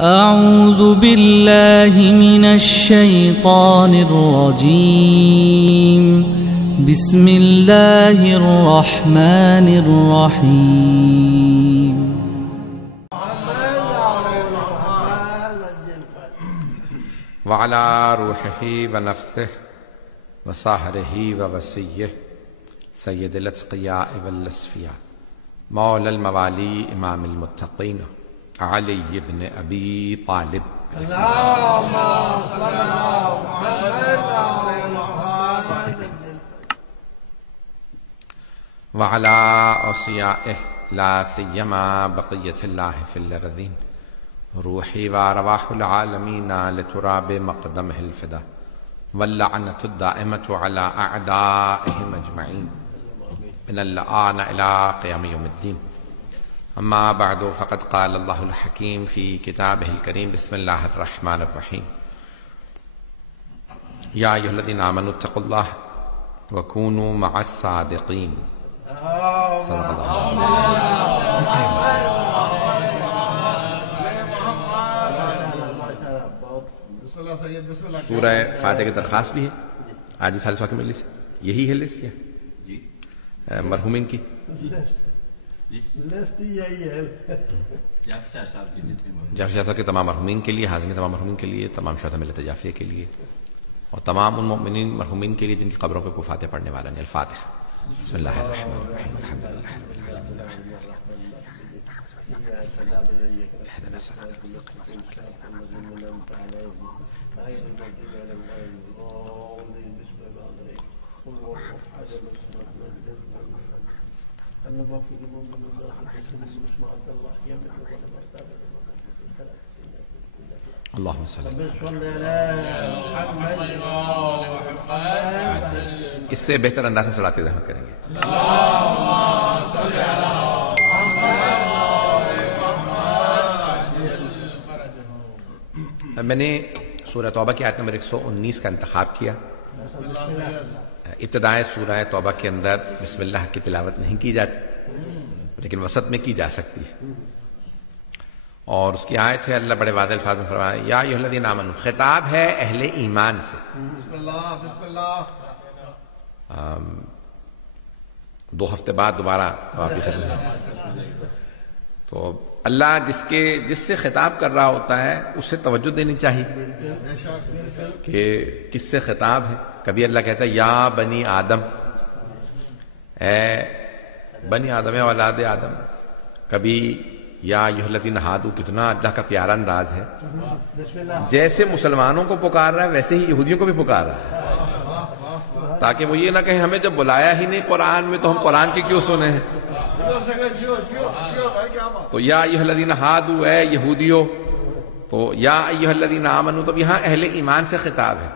أعوذ بالله من الشيطان الرجيم بسم الله الرحمن الرحيم وعلى روحه ونفسه وصهره ووصيه سيد الأتقياء والأصفياء مولى الموالي إمام المتقين علي بن أبي طالب اللهم صل على محمد وعلى أوصيائه لا سيما بقية الله في الأرضين روحي وأرواح العالمين لتراب مقدمه الفدا واللعنة الدائمة على أعدائهم أجمعين من الآن إلى قيام يوم الدين. أما بعد فقد قال الله الحكيم في كتابه الكريم بسم الله الرحمن الرحيم يا أيها الذين آمنوا اتقوا الله وكونوا مع الصادقين. صدق الله. سورہ فاتحہ کی درخواست بھی ہے آج اس حالثہ کی مجلس یہی ہے لسٹ یا مرحومین کی جعفر صاحب کے تمام مرحومین کے لیے، حاضرین کے تمام مرحومین کے لیے، تمام شہداء ملت جعفریہ کے لیے اور تمام ان مومنین مرحومین کے لیے جن کی قبروں پہ کوئی فاتحہ پڑھنے والا نہیں. الفاتحہ. بسم اللہ الرحمن الرحیم الحمد للہ رب العالمین اهدنا الصراط المستقيم اللهم صل على اس سے بہتر انداز سے صلاۃ زحمت کریں گے. میں نے سورہ توبہ کی آیت نمبر 119 کا انتخاب کیا. ابتدائے سورہ توبہ کے اندر بسم اللہ کی تلاوت نہیں کی جاتی لیکن وسط میں کی جا سکتی ہے اور اس کی آیت ہے اللہ بڑے واضح الفاظ میں فرمایا یا ایھا الذین آمنوا. خطاب ہے اہل ایمان سے. بسم اللہ بسم اللہ. 2 ہفتے بعد دوبارہ واپس ختم ہے تو اللہ جس سے خطاب کر رہا ہوتا ہے اسے توجہ دینی چاہیے کہ کس سے خطاب ہے. کبھی اللہ کہتا ہے یا بنی آدم، اے بنی آدم اے اولاد آدم. کبھی یا ایھا الذین ھادوا. کتنا اللہ کا پیارا انداز ہے. جیسے مسلمانوں کو پکار رہا ہے ویسے ہی یہودیوں کو بھی پکار رہا ہے تاکہ وہ یہ نہ کہیں ہمیں جب بلایا ہی نہیں قرآن میں تو ہم قرآن کی کیوں سنے ہیں. تو یا ایھا الذین ھادوا اے یہودیو. تو یا ایھا الذین آمنوا تو یہاں اہل ایمان سے خطاب ہے.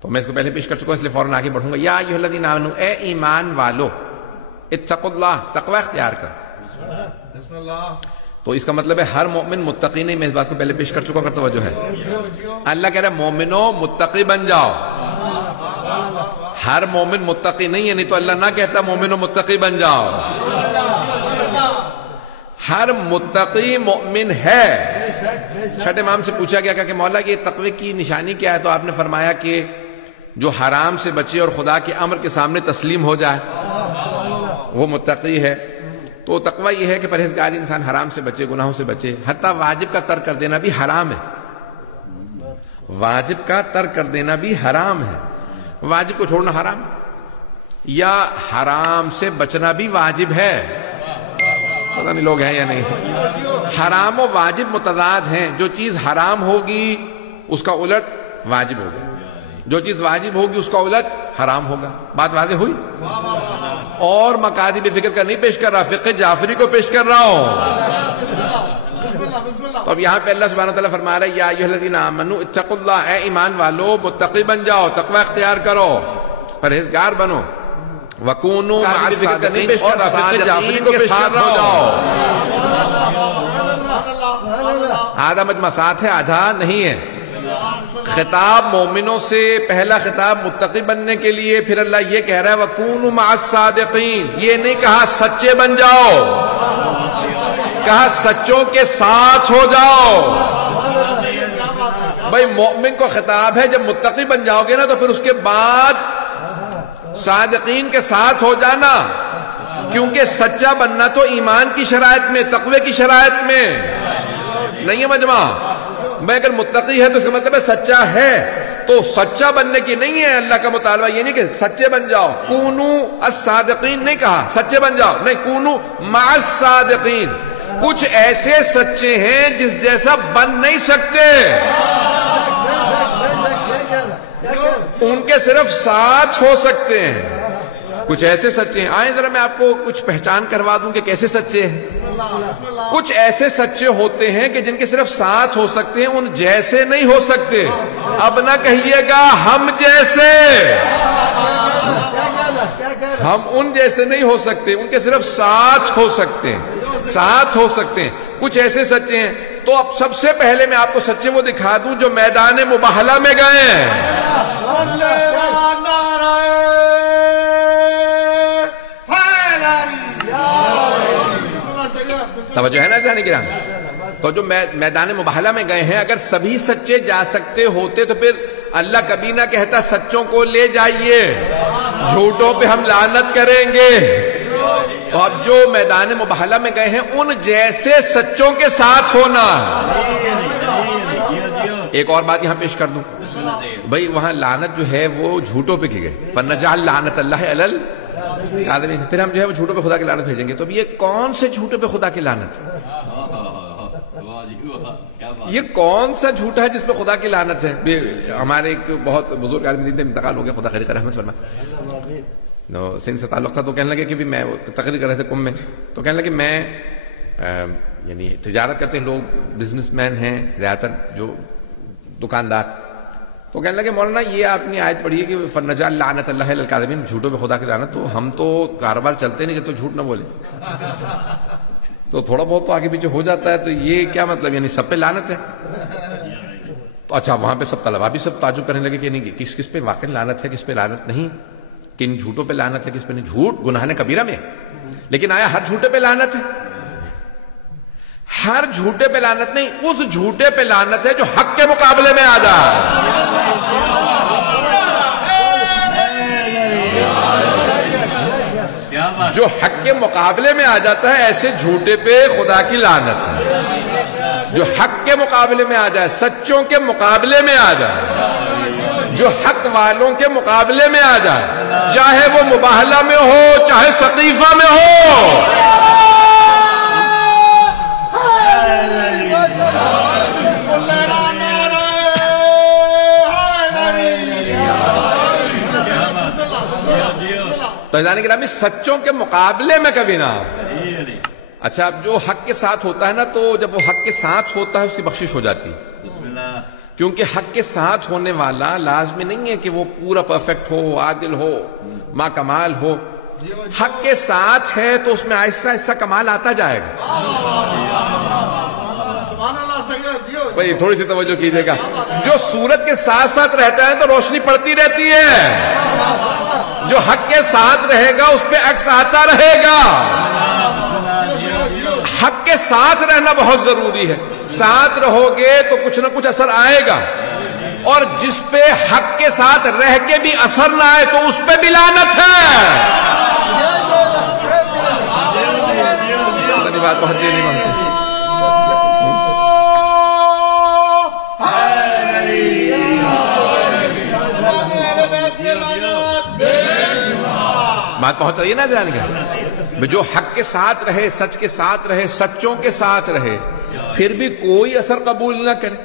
تو میں اس کو پہلے پیش کر چکا ہوں اس لیے فوراً آگے بڑھوں گا. یا ایھا الذین آمنوا اے ایمان والو اتقوا اللہ. تقوی اختیار کر. بسم اللہ. تو اس کا مطلب ہے ہر مومن متقی نہیں. میں اس بات کو پہلے پیش کر چکا ہوں توجہ ہے. اللہ کہہ رہا ہے مومنو متقی بن جاؤ. ہر مومن متقی نہیں ہے، نہیں تو اللہ نہ کہتا مومنو متقی بن جاؤ. ہر متقی مومن ہے. چھٹے امام سے پوچھا گیا کہ مولا یہ تقوی کی نشانی کیا ہے؟ تو آپ نے فرمایا کہ جو حرام سے بچے اور خدا کے امر کے سامنے تسلیم ہو جائے وہ متقی ہے. تو تقوی یہ ہے کہ پرہیزگار انسان حرام سے بچے، گناہوں سے بچے. حتیٰ واجب کا ترک کر دینا بھی حرام ہے. واجب کا ترک کر دینا بھی حرام ہے. واجب کو چھوڑنا حرام یا حرام سے بچنا بھی واجب ہے. پتہ نہیں لوگ ہیں یا نہیں. حرام و واجب متضاد ہیں. جو چیز حرام ہوگی اس کا الٹ واجب ہوگا، جو چیز واجب ہوگی اس کا الٹ حرام ہوگا. بات واضح ہوئی؟ اور مقاصد فکر کا نہیں پیش کر رہا، فقہ جعفری کو پیش کر رہا ہوں. تو اب یہاں پہ اللہ سبحانہ وتعالیٰ فرما رہا ہے یا ایھا الذین آمنوا اتقوا اللہ. اے ایمان والو متقی بن جاؤ، تقوی اختیار کرو، پرہیزگار بنو. وَكُونُوا مَعَ الصَّادِقِينَ. اور صادقین کے ساتھ ہو جاؤ. آدھا مجمع ساتھ ہے آدھا نہیں ہے. خطاب مومنوں سے پہلا خطاب متقی بننے کے لیے، پھر اللہ یہ کہہ رہا ہے وَكُونُوا مَعَ الصَّادِقِينَ. یہ نہیں کہا سچے بن جاؤ. کہا سچوں کے ساتھ ہو جاؤ. بھائی مومن کو خطاب ہے جب متقی بن جاؤ گے نا تو پھر اس کے بعد صادقین کے ساتھ ہو جانا، کیونکہ سچا بننا تو ایمان کی شرائط میں، تقوی کی شرائط میں نہیں ہے مجمع. بھائی اگر متقی ہے تو اس کا مطلب ہے سچا ہے، تو سچا بننے کی نہیں ہے اللہ کا مطالبہ. یہ نہیں کہ سچے بن جاؤ، کونو الصادقین نہیں کہا سچے بن جاؤ، نہیں، کونو مع الصادقین. کچھ ایسے سچے ہیں جس جیسا بن نہیں سکتے، ان کے صرف ساتھ ہو سکتے ہیں. کچھ ایسے سچے ہیں، آئیں ذرا میں آپ کو کچھ پہچان کروا دوں کہ کیسے سچے ہیں. کچھ ایسے سچے ہوتے ہیں کہ جن کے صرف ساتھ ہو سکتے ہیں، ان جیسے نہیں ہو سکتے. اب نہ کہیے گا ہم جیسے، ہم ان جیسے نہیں ہو سکتے، ان کے صرف ساتھ ہو سکتے ہیں، ساتھ ہو سکتے ہیں. کچھ ایسے سچے ہیں. تو اب سب سے پہلے میں آپ کو سچے وہ دکھا دوں جو میدان مباہلہ میں گئے ہیں. توجہ ہے نا جانے گرام. تو جو میدان مباہلہ میں گئے ہیں، اگر سبھی سچے جا سکتے ہوتے تو پھر اللہ کبھی نہ کہتا سچوں کو لے جائیے، جھوٹوں پہ ہم لعنت کریں گے. تو اب جو میدان مباہلہ میں گئے ہیں ان جیسے سچوں کے ساتھ ہونا. ایک اور بات یہاں پیش کر دوں، بھئی وہاں لعنت جو ہے وہ جھوٹوں پہ کی گئے، فَنَجْعَلْ لَعْنَةَ اللَّهِ عَلَى الْكَاذِبِينَ. پھر ہم جو ہے وہ جھوٹوں پہ خدا کی لعنت بھیجیں گے. تو اب یہ کون سے جھوٹوں پہ خدا کی لعنت؟ یہ کون سا جھوٹا ہے جس پہ خدا کی لعنت ہے؟ ہمارے ایک بہت بزرگ عالم دین تھے، انتقال ہو گیا، خدا خیر رحمت فرما. سندھ سے تعلق تھا، تو کہنے لگے کہ بھی میں تقریر کر رہے تھے قم میں، تو کہنے لگے میں یعنی تجارت کرتے ہیں لوگ، بزنس مین ہیں زیادہ تر جو دکاندار. تو کہنے لگے مولانا یہ آپ نے آیت پڑھی ہے کہ فَنَجْعَلْ لَعْنَةَ اللَّهِ عَلَى الْكَاذِبِينَ، جھوٹوں پہ خدا کی لعنت. تو ہم تو کاروبار چلتے نہیں کہ تو جھوٹ نہ بولے، تو تھوڑا بہت تو آگے پیچھے ہو جاتا ہے. تو یہ کیا مطلب، یعنی سب پہ لعنت ہے؟ تو اچھا وہاں پہ سب طلبا بھی سب تعجب کرنے لگے کہ نہیں کس کس پہ واقع لعنت ہے، کس پہ لعنت نہیں، کن جھوٹوں پہ لعنت ہے، کس پہ نہیں. جھوٹ گناہ کبیرہ میں، لیکن آیا ہر جھوٹے پہ لعنت ہے؟ ہر جھوٹے پہ لعنت نہیں، اس جھوٹے پہ لعنت ہے جو حق کے مقابلے میں آ جائے. جو حق کے مقابلے میں آ جاتا ہے ایسے جھوٹے پہ خدا کی لعنت ہے. جو حق کے مقابلے میں آ جائے، سچوں کے مقابلے میں آ جائے، جو حق والوں کے مقابلے میں آ جائے، چاہے وہ مباہلہ میں ہو چاہے سقیفہ میں ہو. تو جانے گرامی سچوں کے مقابلے میں کبھی نہ. اچھا اب جو حق کے ساتھ ہوتا ہے نا، تو جب وہ حق کے ساتھ ہوتا ہے اس کی بخشش ہو جاتی، کیونکہ حق کے ساتھ ہونے والا لازمی نہیں ہے کہ وہ پورا پرفیکٹ ہو، عادل ہو، ما کمال ہو. حق کے ساتھ ہے تو اس میں آہستہ آہستہ کمال آتا جائے گا. بھئی تھوڑی سی توجہ کیجئے گا. جو سورج کے ساتھ ساتھ رہتا ہے تو روشنی پڑتی رہتی ہے، جو حق کے ساتھ رہے گا اس پہ عکس آتا رہے گا. حق کے ساتھ رہنا بہت ضروری ہے. ساتھ رہو گے تو کچھ نہ کچھ اثر آئے گا، اور جس پہ حق کے ساتھ رہ کے بھی اثر نہ آئے تو اس پہ بھی لعنت ہے. بات پہنچی نہیں پہنچی. بات پہنچ رہی ہے نا جان کے؟ جو حق کے ساتھ رہے، سچ کے ساتھ رہے، سچوں کے ساتھ رہے، پھر بھی کوئی اثر قبول نہ کرے.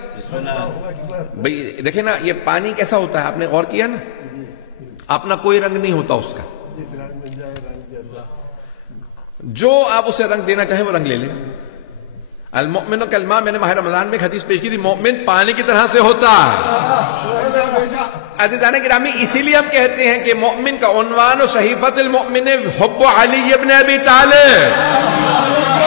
بھئی دیکھیں نا یہ پانی کیسا ہوتا ہے، آپ نے غور کیا نا، اپنا کوئی رنگ نہیں ہوتا اس کا. جو آپ اسے رنگ دینا چاہے وہ رنگ لے لے. المؤمن کالماء، میں نے ماہ رمضان میں ایک حدیث پیش کی تھی، مومن پانی کی طرح سے ہوتا ہے. عزیزان گرامی اسی لیے ہم کہتے ہیں کہ مومن کا عنوان و صحیفۃ المؤمن حب علی ابن ابی طالب.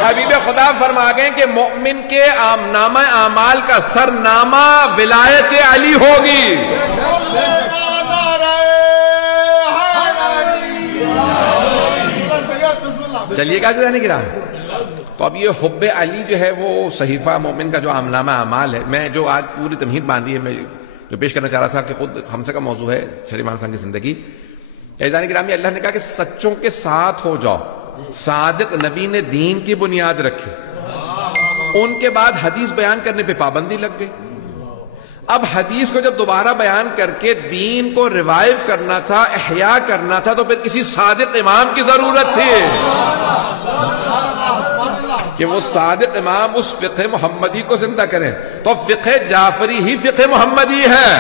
حبیب خدا فرما گئے کہ مومن کے نامہ اعمال کا سرنامہ ولایت علی ہوگی. چلیے گا عزیزان گرامی. تو اب یہ حب علی جو ہے وہ صحیفہ مومن کا جو عامنامہ اعمال ہے، میں جو آج پوری تمہید باندھی ہے، میں جو پیش کرنا چاہ رہا تھا کہ خود ہم سے کا موضوع ہے چھٹے امام صاحب کی زندگی. عزیزان گرامی، اللہ نے کہا کہ سچوں کے ساتھ ہو جاؤ. صادق نبی نے دین کی بنیاد رکھی، ان کے بعد حدیث بیان کرنے پہ پابندی لگ گئی. اب حدیث کو جب دوبارہ بیان کر کے دین کو ریوائیو کرنا تھا، احیاء کرنا تھا، تو پھر کسی صادق امام کی ضرورت تھی کہ وہ صادق امام اس فقہ محمدی کو زندہ کریں. تو فقہ جعفری ہی فقہ محمدی ہے،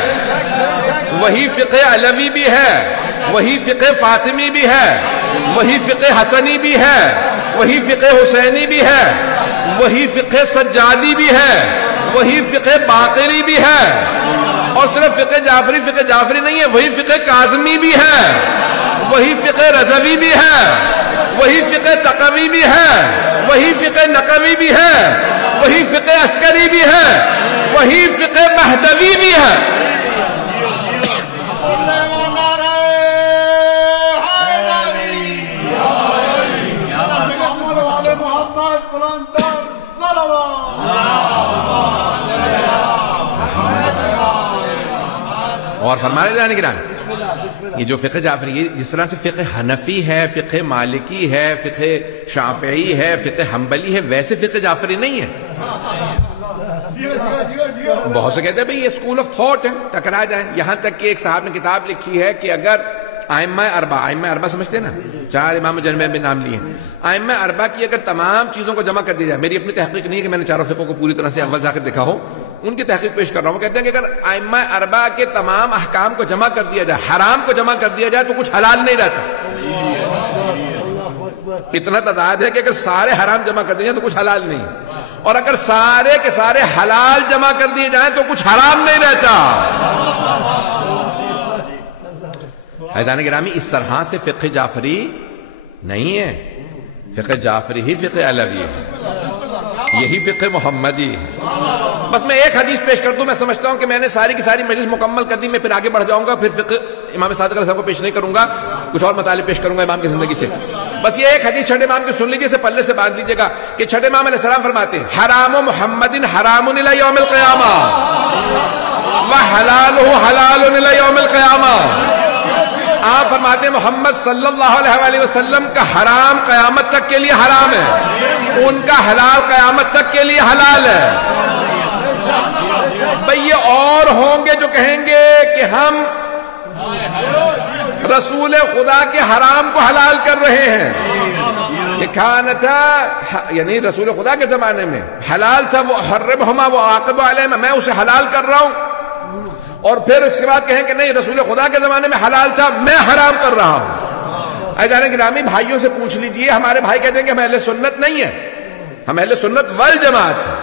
وہی فقہ علوی بھی ہے، وہی فقہ فاطمی بھی ہے، وہی فقہ حسنی بھی ہے، وہی فقہ حسینی بھی ہے، وہی فقہ سجادی بھی ہے، وہی فقہ باقری بھی ہے. اور صرف فقہ جعفری نہیں ہے، وہی فقہ کاظمی بھی ہے، وہی فقہ رضوی بھی ہے، وہی فقہ تقوی بھی ہے، وہی فقہ نقوی بھی ہے، وہی فقہ عسکری بھی ہے، وہی فقہ مہدوی بھی ہے. اور فرمانے جانے کی یہ جو فقہ جعفری، جس طرح سے فقہ حنفی ہے، فقہ مالکی ہے، فقہ شافعی ہے، فقہ حنبلی ہے، ویسے فقہ جعفری نہیں ہے. بہت سے کہتے ہیں بھئی یہ اسکول آف تھاٹ ہے، ٹکرا جائیں. یہاں تک کہ ایک صاحب نے کتاب لکھی ہے کہ اگر ائمہ اربعہ سمجھتے ہیں نا، 4 امام جن میں نام لیے، ائمہ اربعہ کی اگر تمام چیزوں کو جمع کر دیا جائے، میری اپنی تحقیق نہیں ہے کہ میں نے چاروں فقہوں کو پوری طرح سے اول سے آخر دیکھا ہو، ان کی تحقیق پیش کر رہا ہوں. وہ کہتے ہیں کہ اگر ائمہ اربعہ کے تمام احکام کو جمع کر دیا جائے، حرام کو جمع کر دیا جائے، تو کچھ حلال نہیں رہتا. اتنا تعداد ہے کہ اگر سارے حرام جمع کر دیے جائیں تو کچھ حلال نہیں، اور اگر سارے کے سارے حلال جمع کر دیے جائیں تو کچھ حرام نہیں رہتا. عزیزان گرامی، اس طرح سے فقہ جعفری نہیں ہے. فقہ جعفری ہی فقہ علوی ہے، یہی فقہ محمدی ہے. بس میں ایک حدیث پیش کر دوں. میں سمجھتا ہوں کہ میں نے ساری کی ساری مجلس مکمل کر دی، میں پھر آگے بڑھ جاؤں گا، پھر فقہ امام صادق علیہ السلام کو پیش نہیں کروں گا، کچھ اور مطالب پیش کروں گا امام کی زندگی سے. بس یہ ایک حدیث چھٹے امام کی سن لیجیے، اسے پلے سے باندھ لیجیے گا کہ چھٹے امام علیہ السلام فرماتے ہیں حرام محمد حرام الی یوم القیامہ وحلالہ حلال الی یوم القیامہ. آپ فرماتے ہیں محمد صلی اللہ علیہ وسلم کا حرام قیامت تک کے لیے حرام ہے، ان کا حلال قیامت تک کے لیے حلال ہے. بھئی یہ اور ہوں گے جو کہیں گے کہ ہم رسول خدا کے حرام کو حلال کر رہے ہیں. یہ کھانا تھا، یعنی رسول خدا کے زمانے میں حلال تھا، وہ حرمہما وعاقب علیہما، میں اسے حلال کر رہا ہوں. اور پھر اس کے بعد کہیں کہ نہیں رسول خدا کے زمانے میں حلال تھا، میں حرام کر رہا ہوں. عزیزان گرامی، بھائیوں سے پوچھ لیجئے. ہمارے بھائی کہتے ہیں کہ ہم اہل سنت نہیں ہیں، ہم اہل سنت والجماعت ہیں.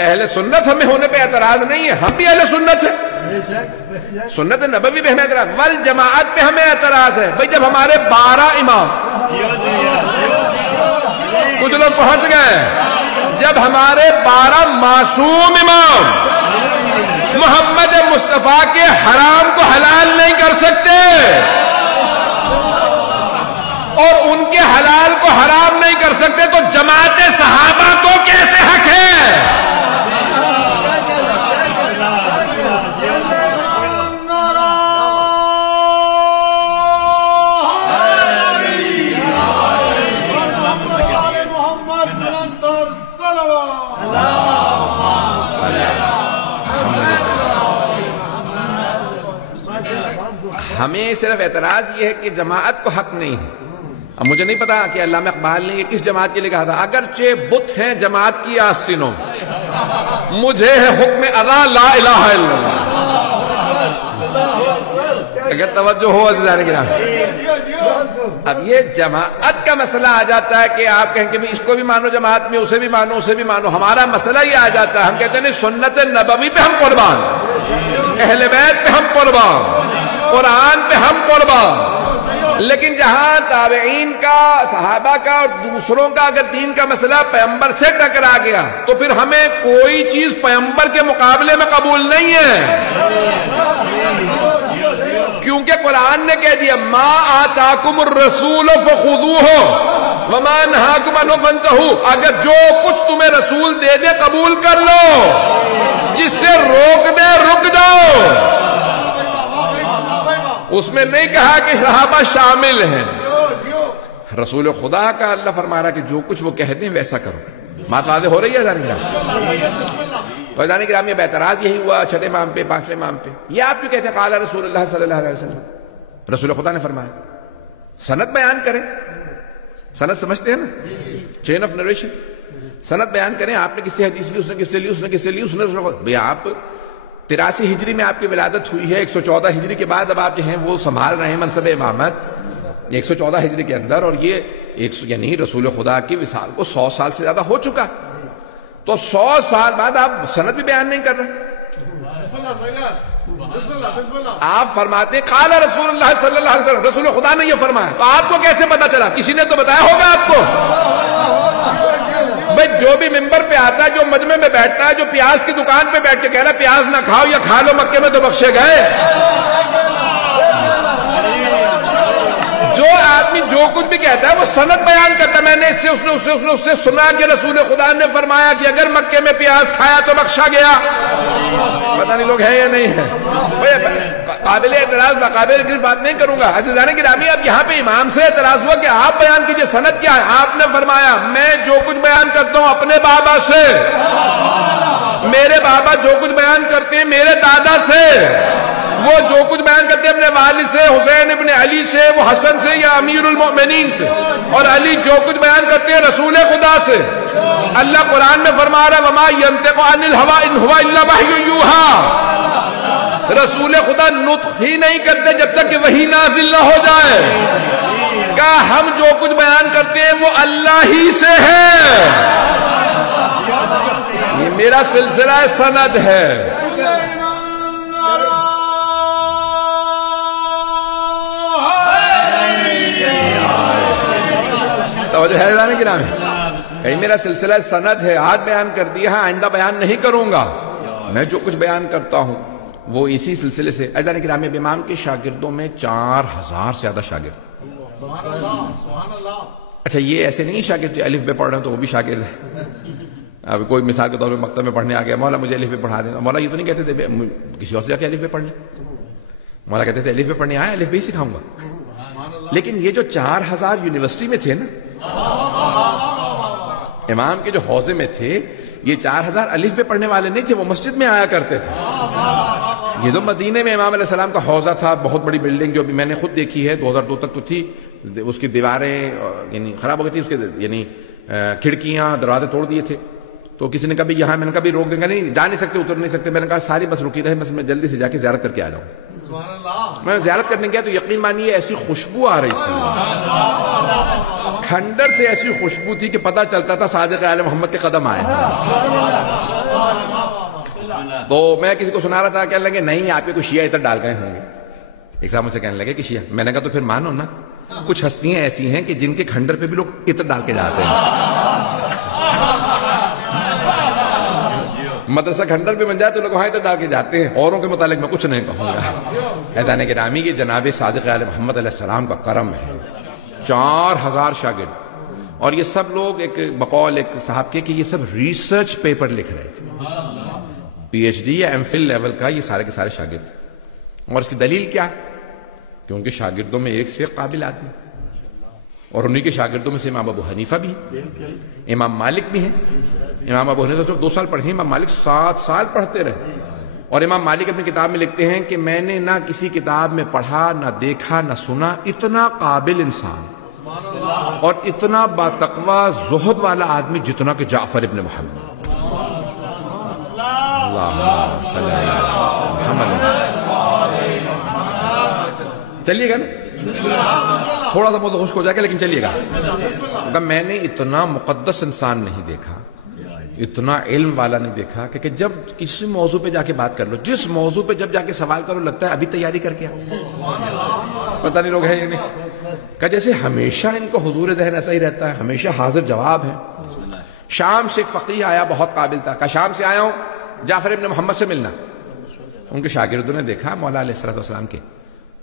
اہل سنت ہمیں ہونے پہ اعتراض نہیں ہے، ہم بھی اہل سنت ہیں. سنت نبوی پہ ہمیں اعتراض، والجماعت پہ ہمیں اعتراض ہے. بھئی جب ہمارے 12 امام، کچھ لوگ پہنچ گئے، جب ہمارے 12 معصوم امام محمد مصطفیٰ کے حرام کو حلال نہیں کر سکتے اور ان کے حلال کو حرام نہیں کر سکتے، تو جماعت صحابہ کو کیسے حق ہے؟ ہمیں صرف اعتراض یہ ہے کہ جماعت کو حق نہیں ہے. اب مجھے نہیں پتا کہ علامہ اقبال نے یہ کس جماعت کے لیے کہا تھا. اگرچہ بت ہیں جماعت کی آستینوں، مجھے ہے حکم ادا لا الہ الا اللہ. اگر توجہ ہو عزیزان گرامی، اب یہ جماعت کا مسئلہ آ جاتا ہے کہ آپ کہیں کہ اس کو بھی مانو جماعت میں، اسے بھی مانو اسے بھی مانو. ہمارا مسئلہ یہ آ جاتا ہے، ہم کہتے ہیں نہیں سنت نبوی پہ ہم قربان، اہل بیت پہ ہم قربان، قرآن پہ ہم قربان. لیکن جہاں تابعین کا، صحابہ کا اور دوسروں کا اگر دین کا مسئلہ پیغمبر سے ٹکرا گیا تو پھر ہمیں کوئی چیز پیغمبر کے مقابلے میں قبول نہیں ہے، کیونکہ چونکہ قرآن نے کہہ دیا ما آتاکم الرسول فخذوہ وما نہاکم عنہ فانتہوا، اگر جو کچھ تمہیں رسول دے دے قبول کر لو، جس سے روک دے رک جاؤ۔ اس میں نہیں کہا کہ صحابہ شامل ہیں، رسول خدا کا اللہ فرما رہا کہ جو کچھ وہ کہہ دیں ویسا کرو۔ بات واضح ہو رہی ہے جانے گرام؟ تو جانے گرام یہ اعتراض یہی ہوا چھٹے امام پہ، پانچویں امام پہ۔ یہ آپ کیوں کہتے ہیں قال رسول اللہ صلی اللہ علیہ وسلم، رسول خدا نے فرمایا؟ سند بیان کریں، سند سمجھتے ہیں نا، چین آف نریشن، سند بیان کریں۔ آپ نے کس سے حدیث لی، اس نے کس سے لی، اس نے کس سے لی، اس نے بھئی آپ 83 ہجری میں آپ کی ولادت ہوئی ہے، 114 ہجری کے بعد اب آپ جو ہیں وہ سنبھال رہے ہیں منصب امامت 114 ہجری کے اندر، اور یہ یعنی رسول خدا کی وصال کو 100 سال سے زیادہ ہو چکا، تو 100 سال بعد آپ سند بھی بیان نہیں کر رہے۔ آپ فرماتے ہیں قال رسول اللہ صلی اللہ علیہ وسلم، رسول خدا نے یہ فرمایا، تو آپ کو کیسے پتا چلا؟ کسی نے تو بتایا ہوگا آپ کو۔ بھئی جو بھی ممبر پہ آتا ہے، جو مجمع میں بیٹھتا ہے، جو پیاز کی دکان پہ بیٹھ کے کہہ رہا ہے پیاز نہ کھاؤ یا کھا لو مکے میں تو بخشے گئے، جو آدمی جو کچھ بھی کہتا ہے وہ سند بیان کرتا ہے، میں نے اس سے سنا کہ رسول خدا نے فرمایا کہ اگر مکے میں پیاز کھایا تو بخشا گیا۔ پتہ نہیں لوگ ہیں یا نہیں ہیں۔ قابل اعتراض قابل گرفت بات نہیں کروں گا۔ عزیزان گرامی، اب یہاں پہ امام سے اعتراض ہوا کہ آپ بیان کیجئے سند کیا ہے۔ آپ نے فرمایا میں جو کچھ بیان کرتا ہوں اپنے بابا سے، میرے بابا جو کچھ بیان کرتے ہیں میرے دادا سے، وہ جو کچھ بیان کرتے ہیں اپنے والد سے، حسین ابن علی سے، وہ حسن سے یا امیر المؤمنین سے، اور علی جو کچھ بیان کرتے ہیں رسول خدا سے۔ اللہ قرآن میں فرما رہا وما ينطق عن الهوى ان هو الا وحی یوحی، رسول خدا نطق ہی نہیں کرتے جب تک کہ وحی نازل نہ ہو جائے۔ کہا ہم جو کچھ بیان کرتے ہیں وہ اللہ ہی سے ہے، یہ میرا سلسلہ سند ہے۔ توجہ ہے جانے کی نام ہے، کہیں میرا سلسلہ سند ہے، آج بیان کر دیا ہے، آئندہ بیان نہیں کروں گا۔ میں جو کچھ بیان کرتا ہوں وہ اسی سلسلے سے۔ ایزان کرام امام کے شاگردوں میں 4000 سے زیادہ شاگرد۔ اچھا یہ ایسے نہیں شاگرد جو الف بے پڑھ رہے ہیں تو وہ بھی شاگرد ہے۔ اب کوئی مثال کے طور پہ مکتب میں پڑھنے آ گیا، مولا مجھے الف بے پڑھا دیں، مولا یہ تو نہیں کہتے تھے کسی اور سے جا کے الف بے پڑھ لیں، مولا کہتے تھے الف بے پڑھنے آیا الف بے ہی سکھاؤں گا۔ لیکن یہ جو 4000 یونیورسٹی میں تھے نا، امام کے جو حوضے میں تھے، یہ 4000 الف پہ پڑھنے والے نہیں تھے، وہ مسجد میں آیا کرتے تھے۔ یہ تو مدینے میں امام علیہ السلام کا حوضہ تھا، بہت بڑی بلڈنگ جو بھی میں نے خود دیکھی ہے، 2002 تک تو تھی، اس کی دیواریں یعنی خراب ہو گئی تھی، اس کے یعنی کھڑکیاں دروازے توڑ دیے تھے، تو کسی نے کبھی یہاں میں نے کبھی روک دیں گا نہیں، جا نہیں سکتے، اتر نہیں سکتے، میں نے کہا ساری بس رکی رہے، بس میں جلدی سے جا کے زیارت کر کے آ جاؤں۔ میں زیارت کرنے گیا تو یقین مانیے ایسی خوشبو آ رہی تھی، کھنڈر سے ایسی خوشبو تھی کہ پتہ چلتا تھا صادق آل محمد کے قدم آئے۔ تو میں کسی کو سنا رہا تھا، کہنے لگے نہیں آپ کے کوئی شیعہ عطر ڈال گئے ہوں گے، ایک صاحب مجھ سے کہنے لگے کہ شیعہ، میں نے کہا تو پھر مانو نا، کچھ ہستیاں ایسی ہیں کہ جن کے کھنڈر پہ بھی لوگ عطر ڈال کے جاتے ہیں۔ مدرسہ کھنڈر پہ بن جائے تو لوگ وہاں عطر ڈال کے جاتے ہیں۔ اوروں کے متعلق میں کچھ نہیں کہوں گا۔ ایزان گرامی کی جناب صادق آل محمد علیہ السلام کا کرم ہے، 4000 شاگرد، اور یہ سب لوگ ایک بقول ایک صاحب کے کہ یہ سب ریسرچ پیپر لکھ رہے تھے، پی ایچ ڈی یا ایم فل لیول کا، یہ سارے کے سارے شاگرد تھے۔ اور اس کی دلیل کیا؟ کہ ان کے شاگردوں میں ایک سے ایک قابل آدمی، اور انہی کے شاگردوں میں سے امام ابو حنیفہ بھی، امام مالک بھی ہیں۔ امام ابو حنیفہ صرف 2 سال پڑھے، امام مالک 7 سال پڑھتے رہے، اور امام مالک اپنی کتاب میں لکھتے ہیں کہ میں نے نہ کسی کتاب میں پڑھا، نہ دیکھا، نہ سنا اتنا قابل انسان اور اتنا باتقوی زہد والا آدمی جتنا کہ جعفر ابن محمد۔ اللہم صلی اللہ محمد۔ چلیے گا نا، تھوڑا سا موضوع خشک ہو جائے گا لیکن چلیے گا۔ میں نے اتنا مقدس انسان نہیں دیکھا، اتنا علم والا نہیں دیکھا کہ جب کسی موضوع پہ جا کے بات کر لو، جس موضوع پہ جب جا کے سوال کرو لگتا ہے ابھی تیاری کر کے پتہ نہیں لوگ ہیں یہ نہیں، کہ جیسے ہمیشہ ان کو حضور ذہن ایسا ہی رہتا ہے، ہمیشہ حاضر جواب ہے۔ شام سے ایک فقیہ آیا، بہت قابل تھا، کہا شام سے آیا ہوں جعفر ابن محمد سے ملنا۔ ان کے شاگردوں نے دیکھا مولا علیہ السلام کے،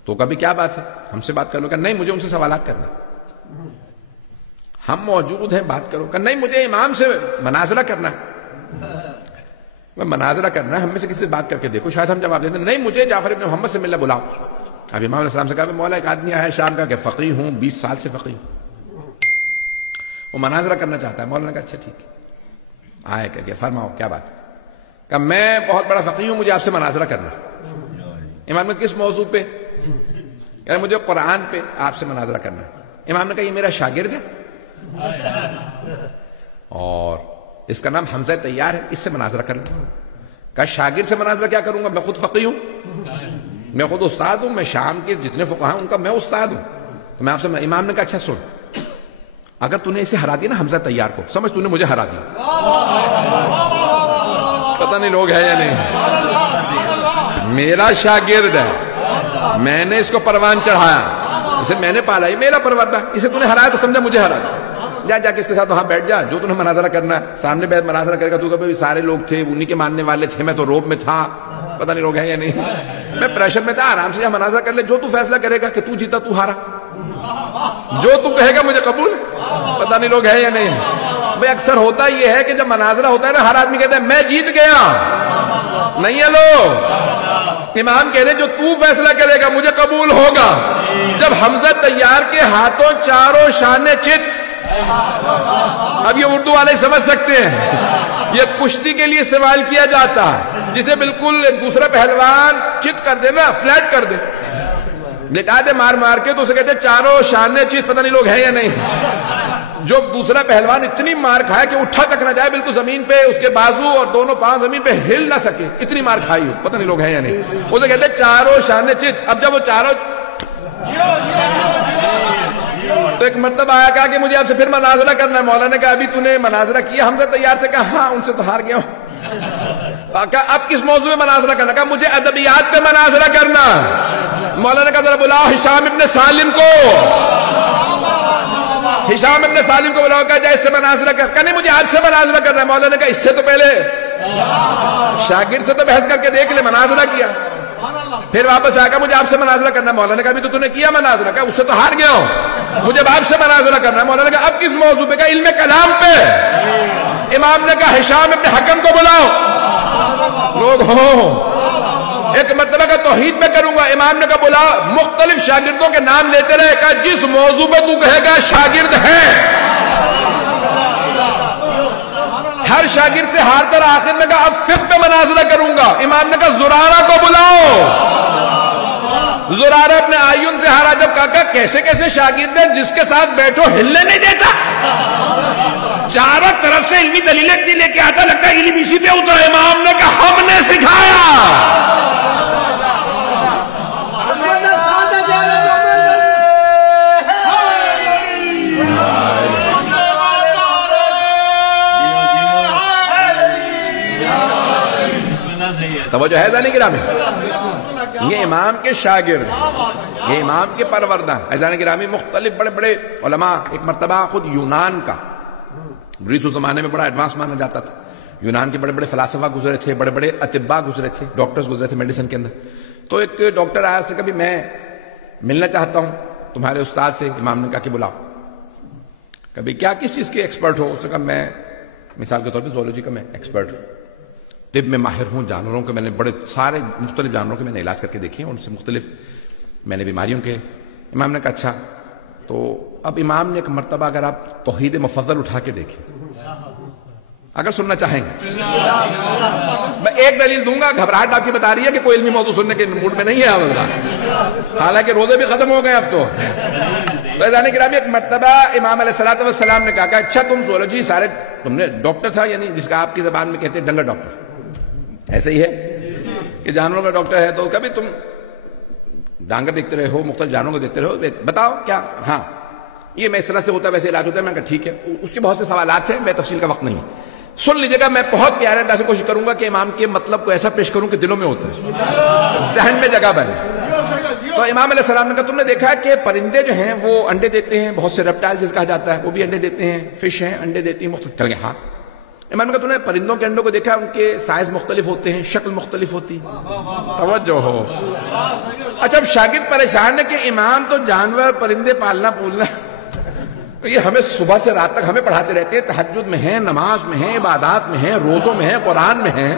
تو کبھی کیا بات ہے ہم سے بات کر لو، کہ نہیں مجھے ان سے سوالات کرنا، ہم موجود ہیں بات کرو، کہ نہیں مجھے امام سے مناظرہ کرنا ہے، مناظرہ کرنا ہے، ہم میں سے کسی سے بات کر کے دیکھو شاید ہم جواب دیں، نہیں مجھے جعفر ابن محمد سے ملنا بلاؤ۔ اب امام علیہ السلام سے کہا مولا ایک آدمی آیا شام کا کہ فقیہ ہوں 20 سال سے فقیہ ہوں، وہ مناظرہ کرنا چاہتا ہے۔ مولانا نے کہا اچھا ٹھیک ہے، آئے کہ فرماؤ کیا بات ہے؟ کہ میں بہت بڑا فقیہ ہوں، مجھے آپ سے مناظرہ کرنا۔ امام نے کس موضوع پہ؟ کہ مجھے قرآن پہ آپ سے مناظرہ کرنا ہے۔ امام نے کہا یہ میرا شاگرد ہے اور اس کا نام حمزہ طیار ہے، اس سے مناظرہ کر لوں۔ کہا شاگرد سے مناظرہ کیا کروں گا، میں خود فقیہ ہوں، میں خود استاد ہوں، میں شام کے جتنے فقہا ہیں ان کا میں استاد ہوں، تو میں آپ سے۔ امام نے کہا اچھا سن، اگر تو نے اسے ہرا دیا نا حمزہ طیار کو، سمجھ تو نے مجھے ہرا دیا۔ پتہ نہیں لوگ ہے یا نہیں، میرا شاگرد ہے، میں نے اس کو پروان چڑھایا، اسے میں نے پالا، یہ میرا پروردہ، اسے تو نے ہرایا تو سمجھا مجھے ہرا دیا۔ جا کے اس کے ساتھ وہاں بیٹھ جا، جو تو نے مناظرہ کرنا ہے سامنے بیٹھ مناظرہ کرے گا۔ تو کبھی سارے لوگ تھے انہی کے ماننے والے تھے، میں تو روب میں تھا، پتہ نہیں لوگ ہیں یا نہیں، میں پریشر میں تھا، آرام سے یہاں مناظرہ کر لے، جو تو فیصلہ کرے گا کہ تو جیتا تو ہارا، جو تو کہے گا مجھے قبول، پتہ نہیں لوگ ہیں یا نہیں۔ بھئی اکثر ہوتا یہ ہے کہ جب مناظرہ ہوتا ہے نا ہر آدمی کہتا ہے میں جیت گیا، نہیں ہے لوگ، امام کہہ رہے جو تو فیصلہ کرے گا مجھے قبول ہوگا۔ جب حمزہ طیار کے ہاتھوں چاروں شانے چت، اب یہ اردو والے سمجھ سکتے ہیں، یہ کشتی کے لیے استعمال کیا جاتا ہے، جسے بالکل ایک دوسرا پہلوان چت کر دے نا، فلیٹ کر دے، لٹا دے مار مار کے، تو اسے کہتے ہیں چاروں شانے چت، پتہ نہیں لوگ ہیں یا نہیں۔ جو دوسرا پہلوان اتنی مار کھائے کہ اٹھا تک نہ جائے بالکل زمین پہ، اس کے بازو اور دونوں پاؤں زمین پہ ہل نہ سکے، اتنی مار کھائی ہو، پتہ نہیں لوگ ہیں یا نہیں، اسے کہتے ہیں چاروں شانے چت۔ اب جب وہ چاروں، تو ایک مرتبہ آیا کہا کہ مجھے آپ سے پھر مناظرہ کرنا ہے۔ مولانا نے کہا ابھی تو نے مناظرہ کیا حمزہ طیار سے؟ کہا ہاں ان سے تو ہار گیا ہوں۔ کہا اب کس موضوع میں مناظرہ کرنا؟ کہا مجھے ادبیات پہ مناظرہ کرنا۔ مولانا نے کہا ذرا بلاؤ ہشام ابن سالم کو، ہشام ابن سالم کو بلاؤ، کہا جائے اس سے مناظرہ کر۔ کہا نہیں مجھے آج سے مناظرہ کرنا ہے۔ مولانا نے کہا اس سے تو پہلے شاگرد سے تو بحث کر کے دیکھ لے، مناظرہ کیا، پھر واپس آیا، مجھے آپ سے مناظرہ کرنا ہے۔ مولانا نے کہا ابھی تو نے کیا مناظرہ، کہا اس سے تو ہار گیا ہوں، مجھے آپ سے مناظرہ کرنا ہے۔ مولانا نے کہا اب کس موضوع پہ؟ کہا علم کلام پہ۔ امام نے کہا ہشام ابن حکم کو بلاؤ، لوگ ہوں، ایک مرتبہ کا توحید میں کروں گا۔ امام نے کہا بلا، مختلف شاگردوں کے نام لیتے رہے، کہا جس موضوع پہ تو کہے گا شاگرد ہے۔ ہر شاگرد سے ہار کر آخر میں کہا اب فقہ پہ مناظرہ کروں گا۔ امام نے کہا زرارہ کو بلاؤ۔ زرارہ اپنے آئین سے ہارا، جب کہا کیسے کیسے شاگرد ہے جس کے ساتھ بیٹھو ہلنے نہیں دیتا، چاروں طرف سے علمی دلیلیں لے کے آتا، لگتا ہے علم اسی پہ اترا۔ امام نے کہا ہم نے سکھایا۔ توجہ ہے ذہن گرامی، یہ امام کے شاگرد، یہ امام کے پروردہ۔ ذہن گرامی مختلف بڑے بڑے علماء، ایک مرتبہ خود یونان کا، بریتو زمانے میں بڑا ایڈوانس مانا جاتا تھا، یونان کے بڑے بڑے فلاسفہ گزرے تھے، بڑے بڑے اطباء گزرے تھے، ڈاکٹرز گزرے تھے میڈیسن کے اندر۔ تو ایک ڈاکٹر آیا، اس نے کہا میں ملنا چاہتا ہوں تمہارے استاد سے۔ امام نے کہا کہ بلاؤ۔ کبھی کیا کس چیز کے ایکسپرٹ ہو؟ اس نے کہا میں مثال کے طور پہ زولوجی کا میں ایکسپرٹ ہوں، طب میں ماہر ہوں، جانوروں کے میں نے بڑے سارے مختلف جانوروں کے میں نے علاج کر کے دیکھے ہیں، ان سے مختلف میں نے بیماریوں کے۔ امام نے کہا اچھا، تو اب امام نے ایک مرتبہ اگر آپ توحید مفضل اٹھا کے دیکھیں، اگر سننا چاہیں گے، میں ایک دلیل دوں گا، گھبراہٹ آپ کی بتا رہی ہے کہ کوئی علمی موضوع سننے کے موڈ میں نہیں ہے آپ، حالانکہ روزے بھی ختم ہو گئے اب تو۔ فیضان گرامی ایک مرتبہ امام علیہ السلام نے کہا کہ اچھا تم زولوجی سارے، تم نے ڈاکٹر تھا، یعنی جس کا آپ کی زبان میں کہتے ہیں ڈنگر ڈاکٹر، ایسے ہی ہے کہ جانوروں کا ڈاکٹر ہے، تو کبھی تم ڈانگر دیکھتے رہے ہو، مختلف جانوروں کو دیکھتے رہو، بتاؤ کیا؟ ہاں یہ میں اس طرح سے ہوتا ہے، ویسے علاج ہوتا ہے۔ میں نے کہا ٹھیک ہے، اس کے بہت سے سوالات ہیں، میں تفصیل کا وقت نہیں ہے، سن لیجیے گا، میں بہت پیارے انداز سے کوشش کروں گا کہ امام کے مطلب کو ایسا پیش کروں کہ دلوں میں ہوتا ہے، ذہن میں جگہ بنے۔ تو امام علیہ السلام نے کہا تم نے دیکھا ہے کہ پرندے جو ہیں وہ انڈے دیتے ہیں، بہت سے ریپٹائل جس کہا جاتا ہے وہ بھی انڈے دیتے ہیں، فش ہیں انڈے دیتی ہیں مختلف۔ کہا ہاں۔ امام نے کہا تو نے پرندوں کے انڈوں کو دیکھا، ان کے سائز مختلف ہوتے ہیں، شکل مختلف ہوتی، توجہ ہو۔ اچھا اب شاگرد پریشان ہے کہ امام تو جانور پرندے پالنا پولنا، یہ ہمیں صبح سے رات تک ہمیں پڑھاتے رہتے ہیں، تہجد میں ہیں، نماز میں ہیں، عبادات میں ہیں، روزوں میں ہیں، قرآن میں ہیں،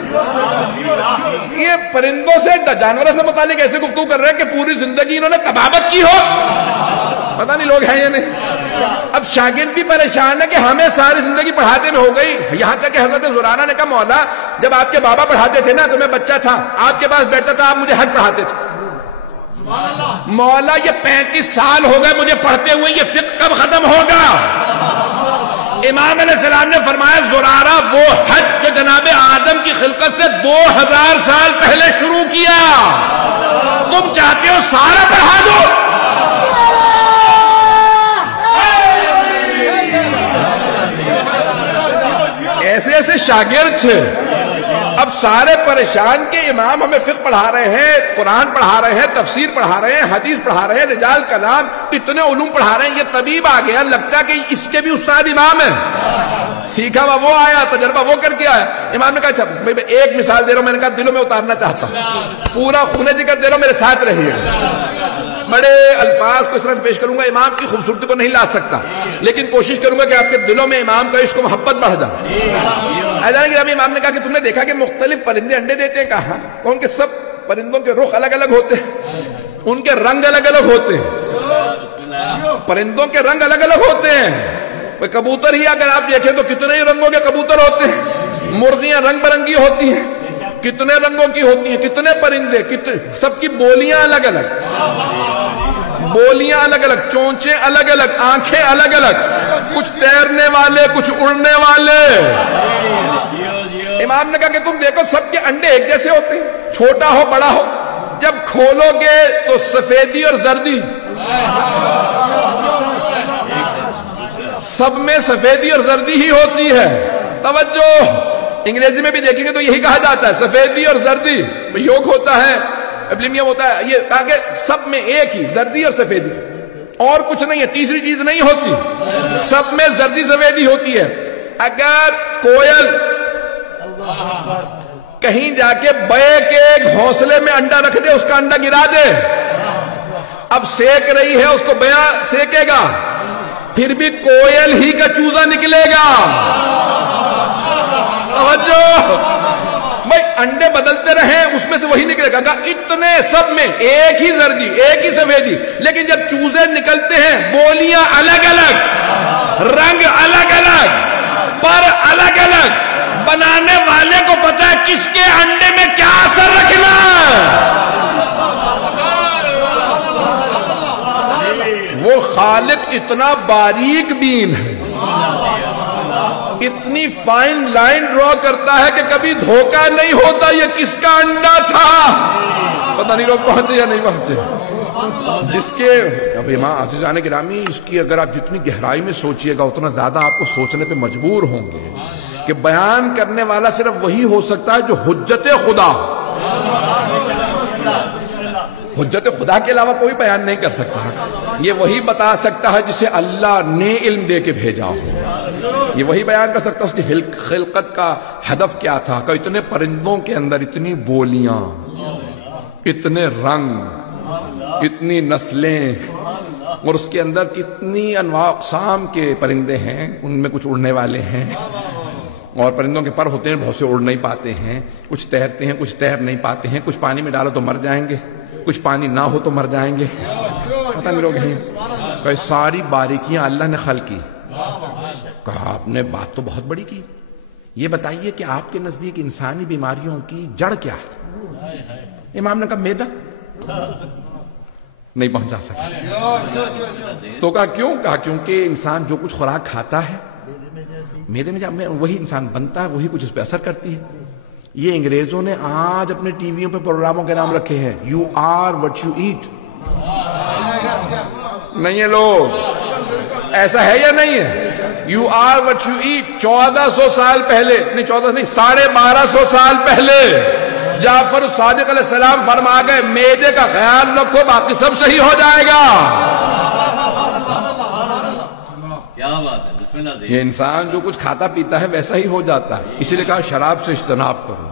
یہ پرندوں سے جانوروں سے متعلق ایسے گفتگو کر رہے ہیں کہ پوری زندگی انہوں نے طبابت کی ہو، پتہ نہیں لوگ ہیں یا نہیں۔ اب شاگرد بھی پریشان ہے کہ ہمیں ساری زندگی پڑھاتے میں ہو گئی، یہاں تک کہ حضرت زرارہ نے کہا مولا جب آپ کے بابا پڑھاتے تھے نا تو میں بچہ تھا، آپ کے پاس بیٹھتا تھا، آپ مجھے حج پڑھاتے تھے، مولا یہ 35 سال ہو گئے مجھے پڑھتے ہوئے، یہ فقہ کب ختم ہوگا؟ امام علیہ السلام نے فرمایا زرارہ وہ حج جو جناب آدم کی خلقت سے 2000 سال پہلے شروع کیا، تم چاہتے ہو سارا پڑھا دو؟ ایسے ایسے شاگرد تھے، اب سارے پریشان کہ امام ہمیں فقہ پڑھا رہے ہیں، قرآن پڑھا رہے ہیں، تفسیر پڑھا رہے ہیں، حدیث پڑھا رہے ہیں، رجال کلام، اتنے علوم پڑھا رہے ہیں، یہ طبیب آ گیا، لگتا کہ اس کے بھی استاد امام ہیں، سیکھا ہوا وہ آیا، تجربہ وہ کر کے آیا۔ امام نے کہا اچھا میں ایک مثال دے رہا ہوں، میں نے کہا دلوں میں اتارنا چاہتا ہوں، پورا خونِ جگر دے رہا ہوں، میرے ساتھ رہیے، بڑے الفاظ کو اس طرح سے پیش کروں گا، امام کی خوبصورتی کو نہیں لا سکتا، لیکن کوشش کروں گا کہ آپ کے دلوں میں امام کا عشق و محبت بڑھ جائے۔ امام نے کہا کہ تم نے دیکھا کہ مختلف پرندے انڈے دیتے ہیں، کہا ان کے سب پرندوں کے رخ الگ الگ ہوتے ہیں، ان کے رنگ الگ الگ ہوتے ہیں، پرندوں کے رنگ الگ الگ ہوتے ہیں، کبوتر ہی اگر آپ دیکھیں تو کتنے ہی رنگوں کے کبوتر ہوتے ہیں، مرغیاں رنگ برنگی ہوتی ہیں، کتنے رنگوں کی ہوتی ہیں، کتنے پرندے، سب کی بولیاں الگ الگ، بولیاں الگ الگ، چونچیں الگ الگ، آنکھیں الگ الگ، کچھ تیرنے والے کچھ اڑنے والے۔ امام نے کہا کہ تم دیکھو سب کے انڈے ایک جیسے ہوتے ہیں، چھوٹا ہو بڑا ہو، جب کھولو گے تو سفیدی اور زردی، سب میں سفیدی اور زردی ہی ہوتی ہے، توجہ، انگریزی میں بھی دیکھیں گے تو یہی کہا جاتا ہے سفیدی اور زردی، یوگ ہوتا ہے ابلیمیم ہوتا ہے، یہ تاکہ سب میں ایک ہی زردی اور سفیدی، اور کچھ نہیں ہے، تیسری چیز نہیں ہوتی، سب میں زردی سفیدی ہوتی ہے۔ اگر کوئل کہیں جا کے بے کے گھونسلے میں انڈا رکھ دے، اس کا انڈا گرا دے، اب سیک رہی ہے اس کو بیا سیکے گا، پھر بھی کوئل ہی کا چوزا نکلے گا، توجہ، بھائی انڈے بدلتے رہیں اس میں سے وہی نکلے گا، اتنے سب میں ایک ہی زردی ایک ہی سفیدی، لیکن جب چوزے نکلتے ہیں بولیاں الگ الگ، رنگ الگ الگ، پر الگ الگ، بنانے والے کو پتا ہے کس کے انڈے میں کیا اثر رکھنا ہے، وہ خالق اتنا باریک بین ہے، اتنی فائن لائن ڈرا کرتا ہے کہ کبھی دھوکہ نہیں ہوتا یہ کس کا انڈا تھا، پتہ نہیں لوگ پہنچے یا نہیں پہنچے، جس کے اب امام عزیزان گرامی اس کی اگر آپ جتنی گہرائی میں سوچئے گا اتنا زیادہ آپ کو سوچنے پہ مجبور ہوں گے کہ بیان کرنے والا صرف وہی ہو سکتا ہے جو حجت خدا، حجت خدا کے علاوہ کوئی بیان نہیں کر سکتا، یہ وہی بتا سکتا ہے جسے اللہ نے علم دے کے بھیجا ہو، یہ وہی بیان کر سکتا ہے اس کی خلقت کا ہدف کیا تھا، کہ اتنے پرندوں کے اندر اتنی بولیاں، اتنے رنگ، اتنی نسلیں، اور اس کے اندر کتنی انواع اقسام کے پرندے ہیں، ان میں کچھ اڑنے والے ہیں، اور پرندوں کے پر ہوتے ہیں، بہت سے اڑ نہیں پاتے ہیں، کچھ تیرتے ہیں کچھ تیر نہیں پاتے ہیں، کچھ پانی میں ڈالو تو مر جائیں گے، کچھ پانی نہ ہو تو مر جائیں گے، پتہ نہیں لوگ ہیں، کہ ساری باریکیاں اللہ نے خلق کی۔ کہا آپ نے بات تو بہت بڑی کی، یہ بتائیے کہ آپ کے نزدیک انسانی بیماریوں کی جڑ کیا ہے؟ امام نے کہا میدا، نہیں پہنچا سکا، تو کہا کیوں؟ کہا کیونکہ انسان جو کچھ خوراک کھاتا ہے میدے میں جب وہی انسان بنتا ہے، وہی کچھ اس پہ اثر کرتی ہے۔ یہ انگریزوں نے آج اپنے ٹی ویوں پہ پروگراموں کے نام رکھے ہیں، you are what you eat, نہیں ہے لوگ، ایسا ہے یا نہیں ہے؟ You are what you eat, 1400 سال پہلے، نہیں 1400 نہیں 1250 سال پہلے جعفر الصادق علیہ السلام فرما گئے میدے کا خیال رکھو باقی سب صحیح ہو جائے گا۔ کیا بات ہے۔ یہ انسان جو کچھ کھاتا پیتا ہے ویسا ہی ہو جاتا ہے. اسی لیے کہا شراب سے اجتناب کرو,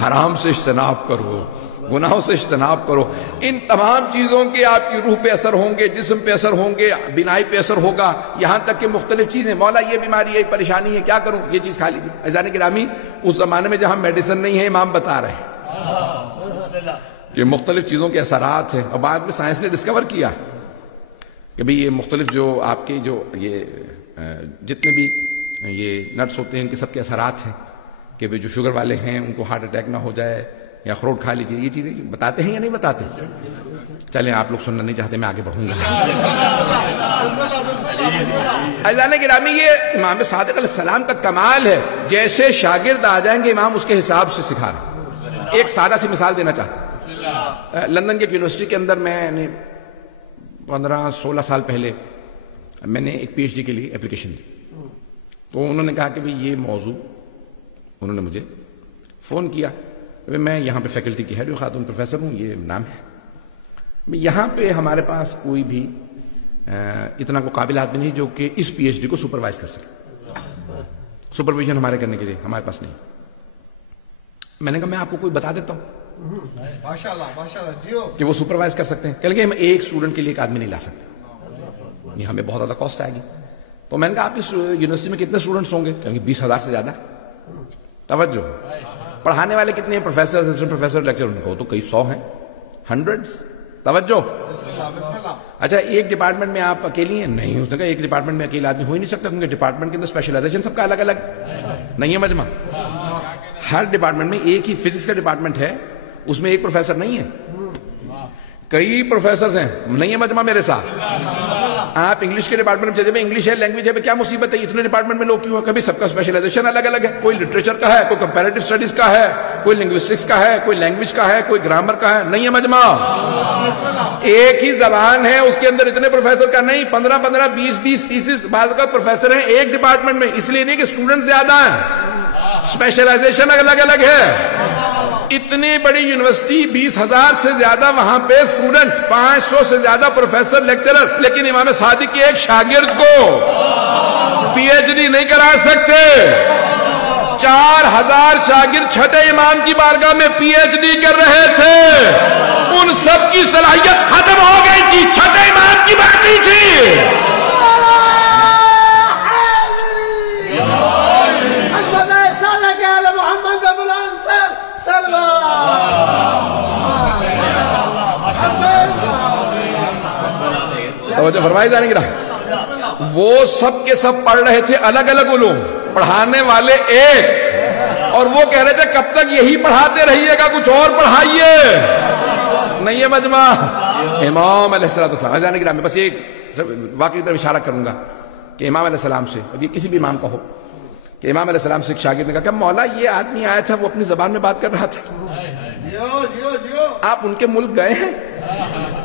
حرام سے اجتناب کرو, گناہوں سے اجتناب کرو. ان تمام چیزوں کے آپ کی روح پہ اثر ہوں گے, جسم پہ اثر ہوں گے, بینائی پہ اثر ہوگا, یہاں تک کہ مختلف چیزیں, مولا یہ بیماری ہے, یہ پریشانی ہے, کیا کروں, یہ چیز کھا لیجیے. عزیزان گرامی, اس زمانے میں جہاں میڈیسن نہیں ہے, امام بتا رہے ہیں کہ مختلف چیزوں کے اثرات ہیں. اور بعد میں سائنس نے ڈسکور کیا کہ بھئی یہ مختلف جو آپ کے جو یہ جتنے بھی یہ نٹس ہوتے ہیں ان کے سب کے اثرات ہیں کہ بھئی جو شوگر والے ہیں ان کو ہارٹ اٹیک نہ ہو جائے, یا اخروٹ کھا لیجیے. یہ چیزیں بتاتے ہیں یا نہیں بتاتے؟ چلیں آپ لوگ سننا نہیں چاہتے, میں آگے بڑھوں گا. عزیزان گرامی, یہ امام صادق علیہ السلام کا کمال ہے. جیسے شاگرد آ جائیں گے امام اس کے حساب سے سکھا رہے ہیں. ایک سادہ سی مثال دینا چاہتا ہوں. لندن کی ایک یونیورسٹی کے اندر میں نے 15-16 سال پہلے میں نے ایک پی ایچ ڈی کے لیے اپلیکیشن دی. تو انہوں نے کہا کہ بھئی یہ موضوع, انہوں نے مجھے فون کیا, میں یہاں پہ فیکلٹی کی ہیڈ خاتون پروفیسر ہوں, یہ نام ہے. یہاں پہ ہمارے پاس کوئی بھی اتنا کوئی قابل آدمی نہیں جو کہ اس پی ایچ ڈی کو سپروائز کر سکے. سپرویژن ہمارے کرنے کے لیے ہمارے پاس نہیں. میں نے کہا میں آپ کو کوئی بتا دیتا ہوں کہ وہ سپروائز کر سکتے ہیں. کہ لگے ہم ایک اسٹوڈنٹ کے لیے ایک آدمی نہیں لا سکتے, یہ ہمیں بہت زیادہ کاسٹ آئے گی. تو میں نے کہا آپ اس یونیورسٹی میں کتنے اسٹوڈنٹس ہوں گے؟ کہ 20,000 سے زیادہ. توجہ, پڑھانے والے کتنے ہیں؟ پروفیسر, اسسٹنٹ پروفیسر, لیکچر, ان کو تو کئی 100 ہیں, ہنڈریڈز. توجہ. اچھا, ایک ڈپارٹمنٹ میں آپ اکیلی ہیں؟ نہیں. اس نے کہا ایک ڈپارٹمنٹ میں اکیلا آدمی ہو ہی نہیں سکتا, کیونکہ ڈپارٹمنٹ کے اندر اسپیشلائزیشن سب کا الگ الگ نہیں ہے. مجمع ہر ڈپارٹمنٹ میں, ایک ہی فزکس کا ڈپارٹمنٹ ہے, اس میں ایک پروفیسر نہیں ہے, کئی پروفیسرز ہیں. نہیں ہے مجمع میرے ساتھ. آپ انگلش کے ڈپارٹمنٹ میں چلے جائیں, انگلش ہے, لینگویج ہے, کیا مصیبت ہے؟ اتنے ڈپارٹمنٹ میں لوگ کیوں ہیں؟ کبھی سب کا اسپیشلائزیشن الگ الگ ہے. کوئی لٹریچر کا ہے, کوئی کمپیریٹو اسٹڈیز کا ہے, کوئی لنگوسٹکس کا ہے, کوئی لینگویج کا ہے, کوئی گرامر کا ہے. نہیں ہے مجمع. ایک ہی زبان ہے, اس کے اندر اتنے پروفیسر کا نہیں, 15-15, 20-20, 30 بعض کا پروفیسر ہیں ایک ڈپارٹمنٹ میں. اس لیے نہیں کہ اسٹوڈنٹ زیادہ ہیں, اسپیشلائزیشن الگ الگ ہے. اتنی بڑی یونیورسٹی, 20,000 سے زیادہ وہاں پہ اسٹوڈنٹس, 500 سے زیادہ پروفیسر, لیکچرر, لیکن امام صادق کے ایک شاگرد کو پی ایچ ڈی نہیں کرا سکتے. 4,000 شاگرد چھٹے امام کی بارگاہ میں پی ایچ ڈی کر رہے تھے. ان سب کی صلاحیت ختم ہو گئی تھی, چھٹے امام کی باقی تھی. توجہ فرمائی جانے گی رہا. وہ سب کے سب پڑھ رہے تھے الگ الگ علوم, پڑھانے والے ایک, اور وہ کہہ رہے تھے کب تک یہی پڑھاتے رہیے گا, کچھ اور پڑھائیے. نہیں ہے مجمع. امام علیہ السلام جانے گی, میں بس ایک واقعی طرف اشارہ کروں گا کہ امام علیہ السلام سے, اب یہ کسی بھی امام کا ہو, کہ امام علیہ السلام سے ایک شاگرد نے کہا کہ مولا یہ آدمی آیا تھا, وہ اپنی زبان میں بات کر رہا تھا, آپ ان کے ملک گئے ہیں؟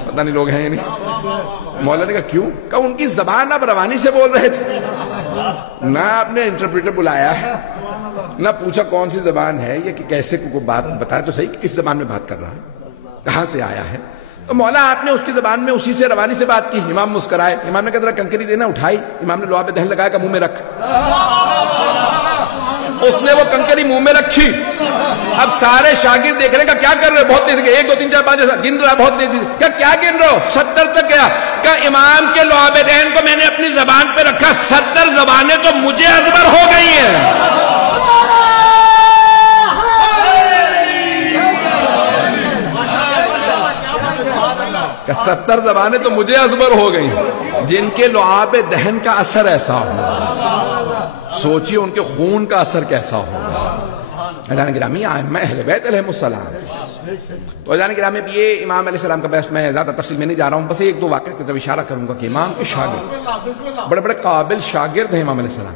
پتہ نہیں لوگ ہیں یا نہیں. مولا نے کہا کیوں؟ کہا ان کی زبان آپ روانی سے بول رہے تھے, نہ آپ نے انٹرپریٹر بلایا ہے, نہ پوچھا کون سی زبان ہے, یہ کہ کیسے کو بات بتایا تو صحیح کہ کس زبان میں بات کر رہا ہے, کہاں سے آیا ہے. تو مولا آپ نے اس کی زبان میں اسی سے روانی سے بات کی. امام مسکرائے. امام نے کہا ذرا کنکری دینا, اٹھائی. امام نے لعاب دہن لگایا, کہ منہ میں رکھ. اس نے وہ کنکری منہ میں رکھی. اب سارے شاگرد دیکھ رہے ہیں کہ کیا کر رہے, بہت تیزی, 1 2 3 4 5 گن رہا بہت تیزی. کیا گن رہے ہو؟ 70 تک گیا. کہ امام کے لعاب دہن کو میں نے اپنی زبان پہ رکھا, 70 زبانیں تو مجھے ازبر ہو گئی ہیں. کہ 70 زبانیں تو مجھے ازبر ہو گئی ہیں, جن کے لعاب دہن کا اثر ایسا ہو. سوچیے ان کے خون کا اثر کیسا ہوگا. عزیزان گرامی, ائمہ اہل بیت علیہم السلام. تو عزیزان گرامی, یہ امام علیہ السلام کا بحث میں زیادہ تفصیل میں نہیں جا رہا ہوں, بس 1-2 واقعہ کی طرف اشارہ کروں گا کہ امام کے شاگرد بڑے بڑے قابل شاگرد ہیں امام علیہ السلام.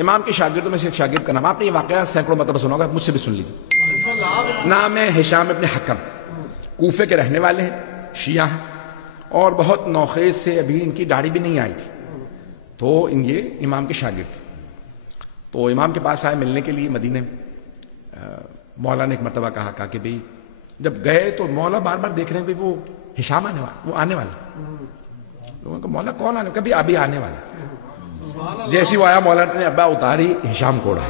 امام کے شاگردوں میں سے ایک شاگرد کا نام, آپ نے یہ واقعہ سینکڑوں مرتبہ سنا ہوگا, مجھ سے بھی سن لیجیے. نام ہے ہشام ابن حکم, کوفے کے رہنے والے ہیں, شیعہ ہیں, اور بہت نوخیز سے, ابھی ان کی داڑھی بھی نہیں آئی تھی. تو یہ امام کے شاگرد. تو امام کے پاس آئے ملنے کے لیے مدینے میں. مولا نے ایک مرتبہ کہا کہ بھئی جب گئے تو مولا بار بار دیکھ رہے ہیں کہ وہ ہشام آنے والا, وہ آنے والا. لوگوں کو مولا کون آنے والا؟ کبھی ابھی آنے والا. جیسی وہ آیا مولانا نے ابا اتاری ہشام کو اڑایا.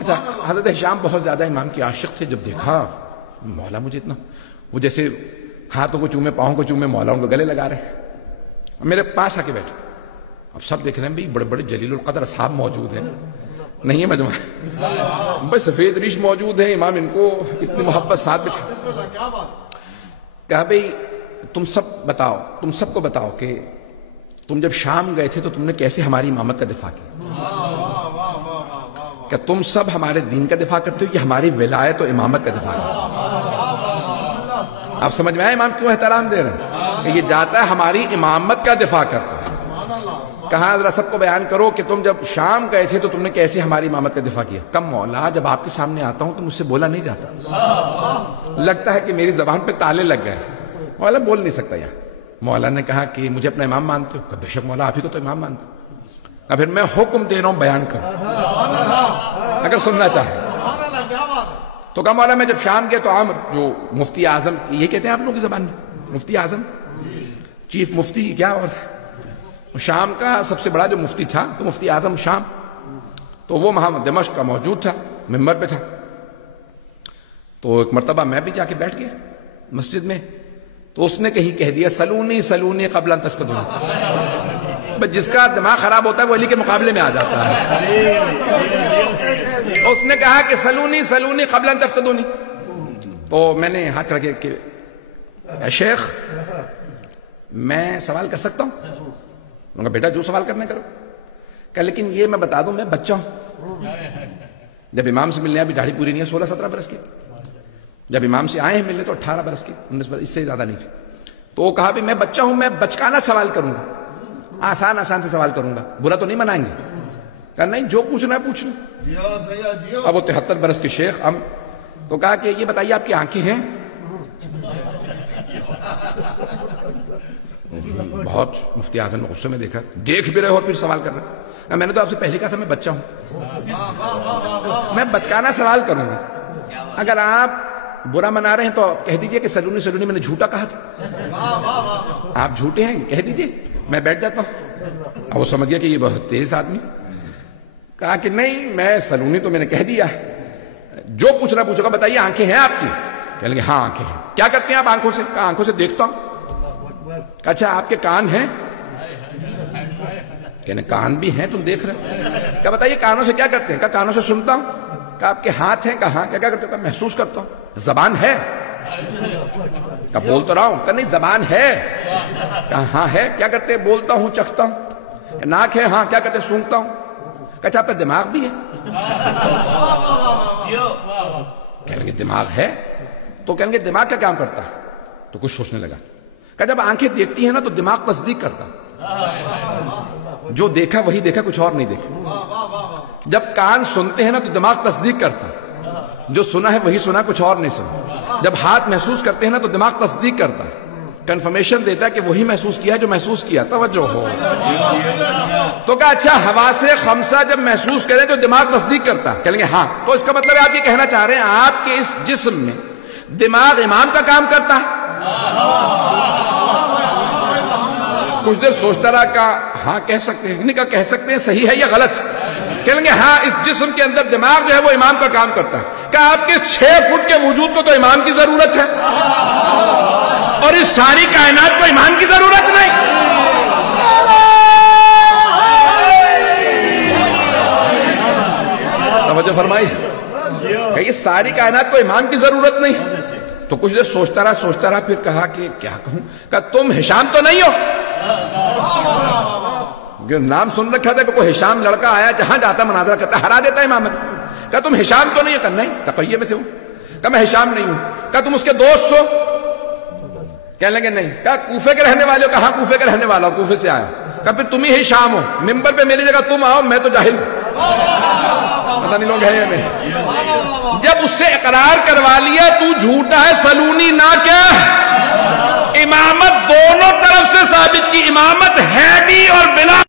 اچھا حضرت ہشام بہت زیادہ امام کے عاشق تھے. جب دیکھا مولا مجھے اتنا، وہ جیسے ہاتھوں کو چومے پاؤں کو چومے مولاؤں کو گلے لگا رہے ہیں. میرے پاس آ کے بیٹھے. اب سب دیکھ رہے ہیں بھائی بڑے بڑے جلیل القدر اصحاب موجود ہیں، نہیں ہے مجموعہ، بس سفید ریش موجود ہے. امام ان کو اتنی محبت ساتھ بٹھا. کہا بھئی تم سب بتاؤ، تم سب کو بتاؤ کہ تم جب شام گئے تھے تو تم نے کیسے ہماری امامت کا دفاع کیا؟ کہ تم سب ہمارے دین کا دفاع کرتے ہو یا ہماری ولایت و امامت کا دفاع کرتے ہو؟ آپ سمجھ میں آئے امام کیوں احترام دے رہے ہیں کہ یہ جاتا ہے ہماری امامت کا دفاع کرتا ہے. کہا ذرا سب کو بیان کرو کہ تم جب شام گئے تھے تو تم نے کیسے ہماری امامت کا دفاع کیا؟ کم مولا جب آپ کے سامنے آتا ہوں تو مجھ سے بولا نہیں جاتا، لگتا ہے کہ میری زبان پہ تالے لگ گئے. مولا بول نہیں سکتا یہاں. مولا نے کہا کہ مجھے اپنا امام مانتے ہو؟ کہ بے شک مولا آپ ہی کو تو امام مانتے ہو. پھر میں حکم دے رہا ہوں بیان کرو اگر سننا چاہے تو. کہا مولا میں جب شام گیا تو عامر جو مفتی اعظم، یہ کہتے ہیں آپ لوگوں کی زبان میں مفتی اعظم، چیف مفتی کیا، اور شام کا سب سے بڑا جو مفتی تھا تو مفتی اعظم شام، تو وہ وہاں دمشق کا موجود تھا، ممبر پہ تھا. تو ایک مرتبہ میں بھی جا کے بیٹھ گیا مسجد میں. تو اس نے کہیں کہہ دیا سلونی سلونی قبل ان تفقدون. بس جس کا دماغ خراب ہوتا ہے وہ علی کے مقابلے میں آ جاتا ہے. اس نے کہا کہ سلونی سلونی قبل ان تفقدونی. تو میں نے ہاتھ کھڑا کیا کہ اے شیخ میں سوال کر سکتا ہوں؟ میں کہا بیٹا جو سوال کرنا کرو. کہ لیکن یہ میں بتا دوں میں بچہ ہوں. جب امام سے ملنے ابھی داڑھی پوری نہیں ہے، 16-17 برس کی. جب امام سے آئے ہیں ملنے تو 18 برس کے، 19 برس، اس سے زیادہ نہیں تھے. تو وہ کہا بھی میں بچہ ہوں، میں بچکانا سوال کروں گا، آسان آسان سے سوال کروں گا، برا تو نہیں منائیں گے؟ کہا نہیں جو پوچھنا ہے پوچھنا. اب وہ 73 برس کے شیخ ہم. تو کہا کہ یہ بتائیے آپ کی آنکھیں ہیں؟ بہت مفتی اعظم نے غصے میں دیکھا، دیکھ بھی رہے ہو پھر سوال کر رہے ہیں. میں نے تو آپ سے پہلے کہا تھا میں بچہ ہوں، میں بچکانا سوال کروں گا. اگر آپ برا منا رہے ہیں تو کہہ دیجئے کہ سلونی سلونی میں نے جھوٹا کہا تھا، آپ جھوٹے ہیں کہہ دیجئے، میں بیٹھ جاتا ہوں. اب وہ سمجھ گیا کہ یہ بہت تیز آدمی. کہا کہ نہیں میں سلونی تو میں نے کہہ دیا، جو پوچھنا پوچھو گا. بتائیے آنکھیں ہیں آپ کی؟ کہہ لیں گے ہاں آنکھیں ہیں. کیا کرتے ہیں آپ آنکھوں سے؟ کہا آنکھوں سے دیکھتا ہوں. اچھا آپ کے کان ہیں؟ کہنے کان بھی ہیں تم دیکھ رہے. کہا بتائیے کانوں سے کیا کرتے ہیں؟ کہا کانوں سے سنتا ہوں. کہا آپ کے ہاتھ ہیں؟ کہا کیا کیا کرتے ہو؟ کہا محسوس کرتا ہوں. زبان ہے؟ کہا بول تو رہا ہوں. کہا نہیں زبان ہے. کہا ہاں ہے. کیا کرتے ہیں؟ بولتا ہوں چکھتا ہوں. ناک ہے؟ ہاں. کیا کرتے ہیں؟ سونگتا ہوں. کہا اچھا آپ کا دماغ بھی ہے؟ کہنے لگے دماغ ہے. تو کہنے لگے دماغ کیا کام کرتا ہے؟ تو کچھ سوچنے لگا. کہا جب آنکھیں دیکھتی ہیں نا تو دماغ تصدیق کرتا، جو دیکھا وہی دیکھا، کچھ اور نہیں دیکھا. جب کان سنتے ہیں نا تو دماغ تصدیق کرتا، جو سنا ہے وہی سنا، کچھ اور نہیں سنا. جب ہاتھ محسوس کرتے ہیں نا تو دماغ تصدیق کرتا، کنفرمیشن دیتا ہے کہ وہی محسوس کیا جو محسوس کیا. توجہ ہو. تو کہا اچھا حواس خمسہ جب محسوس کریں تو دماغ تصدیق کرتا. کہیں گے ہاں. تو اس کا مطلب ہے آپ یہ کہنا چاہ رہے ہیں آپ کے اس جسم میں دماغ امام کا کام کرتا ہے. کچھ دیر سوچتا رہا. کہا ہاں کہہ سکتے ہیں. نہیں کہا کہہ سکتے ہیں، صحیح ہے یا غلط؟ کہیں گے ہاں اس جسم کے اندر دماغ جو ہے وہ امام کا کام کرتا ہے. کہا آپ کے 6 فٹ کے وجود کو تو امام کی ضرورت ہے اور اس ساری کائنات کو امام کی ضرورت نہیں. توجہ فرمائی. کہ اس ساری کائنات کو امام کی ضرورت نہیں. تو کچھ دیر سوچتا رہا پھر کہا کہ کیا کہوں. کہا تم ہشام تو نہیں ہو؟ نام سن رکھا تھا کہ کوئی ہشام لڑکا آیا جہاں جاتا مناظرہ کرتا ہرا دیتا امامت. کہا تم ہشام تو نہیں ہو؟ کہا نہیں تقیہ میں تھے. کہا میں ہشام نہیں ہوں. کہا تم اس کے دوست ہو؟ کہنے لگے نہیں. کہا کوفے کے رہنے والے ہو؟ کہا کوفے کے رہنے والا ہو، کوفے سے آیا. کہا پھر تم ہی ہشام ہو. ممبر پہ میری جگہ تم آؤ، میں تو جاہل پتہ نہیں لوگ ہیں یا نہیں. جب اس سے اقرار کروا لیا تو جھوٹا ہے سلونی نہ کہہ. امامت دونوں طرف سے ثابت کی. امامت ہے بھی اور بلا.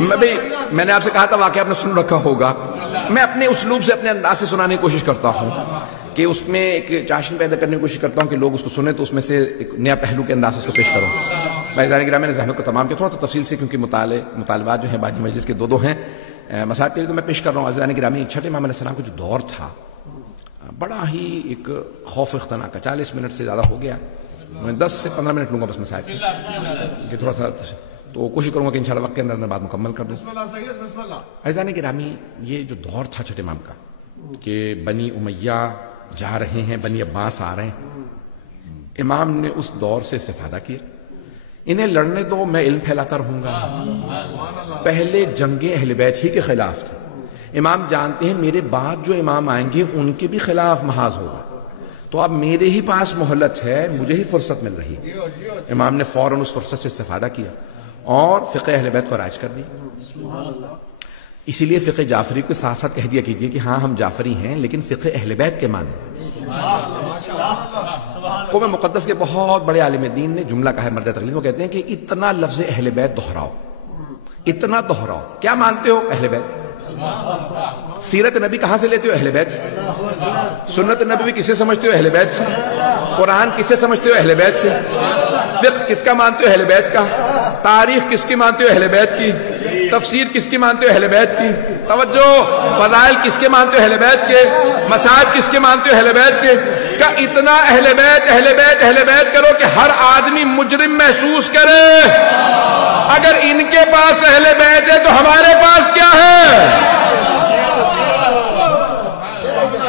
میں نے آپ سے کہا تھا واقعہ آپ نے سن رکھا ہوگا. میں اپنے اسلوب سے اپنے انداز سے سنانے کی کوشش کرتا ہوں کہ اس میں ایک چاشن پیدا کرنے کی کوشش کرتا ہوں کہ لوگ اس کو سنیں تو اس میں سے ایک نیا پہلو کے انداز سے اس کو پیش کروں. بھائی گرامی نے زحمت کو تمام کیا تھوڑا تو تفصیل سے کیونکہ مطالبات جو ہیں باقی مجلس کے دو ہیں مسائل کے لیے تو میں پیش کر رہا ہوں. عزیزان گرامی چھٹے امام علیہ السلام کا جو دور تھا بڑا ہی ایک خوف اختناق کا. 40 منٹ سے زیادہ ہو گیا, میں 10 سے 15 منٹ لوں گا بس مسائل یہ تھوڑا سا, تو کوشش کروں گا کہ انشاءاللہ وقت کے اندر بات مکمل کر دوں. بسم اللہ سید بسم اللہ. عزیزان گرامی یہ جو دور تھا چھٹے امام کا کہ بنی امیہ جا رہے ہیں, بنی عباس آ رہے ہیں, امام نے اس دور سے استفادہ کیا. انہیں لڑنے دو, میں علم پھیلاتا رہوں گا. پہلے جنگ اہل بیت ہی کے خلاف تھے. امام جانتے ہیں میرے بعد جو امام آئیں گے ان کے بھی خلاف محاذ ہوگا, تو اب میرے ہی پاس مہلت ہے, مجھے ہی فرصت مل رہی. امام نے فوراً اس فرصت سے استفادہ کیا اور فقہ اہل بیت کو رائج کر دی. اسی لیے فقہ جعفری کو ساتھ ساتھ کہہ دیا کیجئے کہ ہاں ہم جعفری ہیں لیکن فقہ اہل بیت کے مانیں. قوم مقدس کے بہت بڑے عالم دین نے جملہ کہا ہے مرجع تقلید, وہ کہتے ہیں کہ اتنا لفظ اہل بیت دہراؤ, اتنا دہراؤ. کیا مانتے ہو؟ اہل بیت. سیرت نبی کہاں سے لیتے ہو؟ اہل بیت سے. سنت نبی کسے سمجھتے ہو؟ اہل بیت سے. قرآن کسے سمجھتے ہو؟ اہل بیت سے. فقہ کس کا مانتے ہو؟ اہل بیت کا. تاریخ کس کی مانتے ہو؟ اہل بیت کی. تفسیر کس کی مانتے ہو؟ اہل بیت کی. توجہ, فضائل کس کے مانتے ہو؟ اہل بیت کے. مسائل کس کے مانتے ہو؟ اہل بیت کے. کہ اتنا اہل بیت اہل بیت اہل بیت کرو کہ ہر آدمی مجرم محسوس کرے. اگر ان کے پاس اہل بیت ہے تو ہمارے پاس کیا ہے؟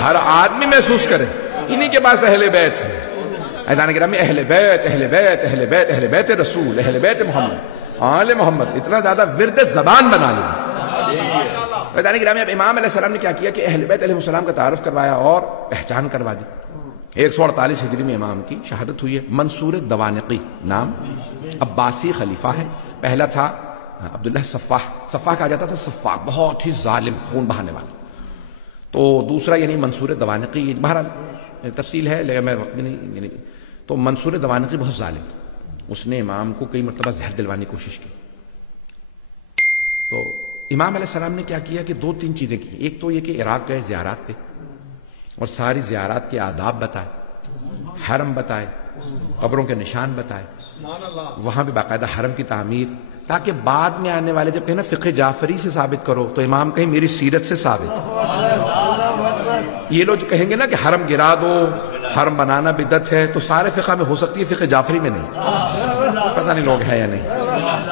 ہر آدمی محسوس کرے انہی کے پاس اہل بیت ہے. عزیزان گرامی اہل بیت اہل بیت اہل بیت اہل بیت رسول اہل بیت محمد آل محمد اتنا زیادہ ورد زبان بنا لیا. عزیزان گرامی اب امام علیہ السلام نے کیا کیا کہ اہل بیت علیہ السلام کا تعارف کروایا اور پہچان کروا دی. 148 ہجری میں امام کی شہادت ہوئی ہے. منصور دوانقی نام, عباسی خلیفہ ہے. پہلا تھا عبداللہ صفاح, صفاح کہا جاتا تھا صفاح, بہت ہی ظالم خون بہانے والا. تو دوسرا یعنی منصور دوانقی, بہرحال تفصیل ہے لیکن میں وقت بھی نہیں. تو منصور دوانقی بہت ظالم تھا, اس نے امام کو کئی مرتبہ زہر دلوانے کی کوشش کی. تو امام علیہ السلام نے کیا کیا کہ 2-3 چیزیں کی. ایک تو یہ کہ عراق گئے زیارات پہ اور ساری زیارات کے آداب بتائے, حرم بتائے, قبروں کے نشان بتائے, وہاں پہ باقاعدہ حرم کی تعمیر, تاکہ بعد میں آنے والے جب کہیں نا فقہ جعفری سے ثابت کرو تو امام کہیں میری سیرت سے ثابت. یہ لوگ جو کہیں گے نا کہ حرم گرا دو, حرم بنانا بدعت ہے, تو سارے فقہ میں ہو سکتی ہے, فقہ جعفری میں نہیں. پتہ نہیں لوگ ہیں یا نہیں.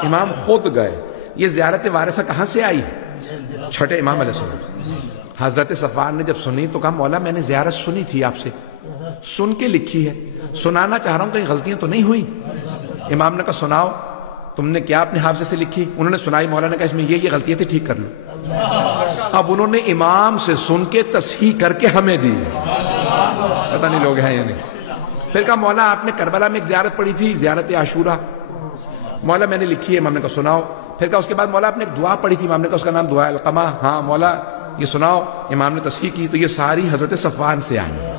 امام خود گئے. یہ زیارت وارثہ کہاں سے آئی ہے؟ چھٹے امام علیہ السلام. حضرت صفوان نے جب سنی تو کہا مولا میں نے زیارت سنی تھی آپ سے, سن کے لکھی ہے, سنانا چاہ رہا ہوں کہیں غلطیاں تو نہیں ہوئی. امام نے کہا سناؤ, تم نے کیا اپنے حافظے سے لکھی؟ انہوں نے سنائی. مولا نے کہا اس میں یہ غلطیاں تھی, ٹھیک کر لو. اب انہوں نے امام سے سن کے تصحیح کر کے ہمیں دی. پتہ نہیں لوگ ہیں یا نہیں. پھر کہا مولا آپ نے کربلا میں ایک زیارت پڑھی تھی, زیارت عاشورہ. مولا میں نے لکھی ہے. امام نے کہا سناؤ. پھر کہا اس کے بعد مولا آپ نے ایک دعا پڑھی تھی, امام نے کہا اس کا نام دعا القمہ. ہاں مولا یہ سناؤ. امام نے تصحیح کی. تو یہ ساری حضرت صفوان سے آئی.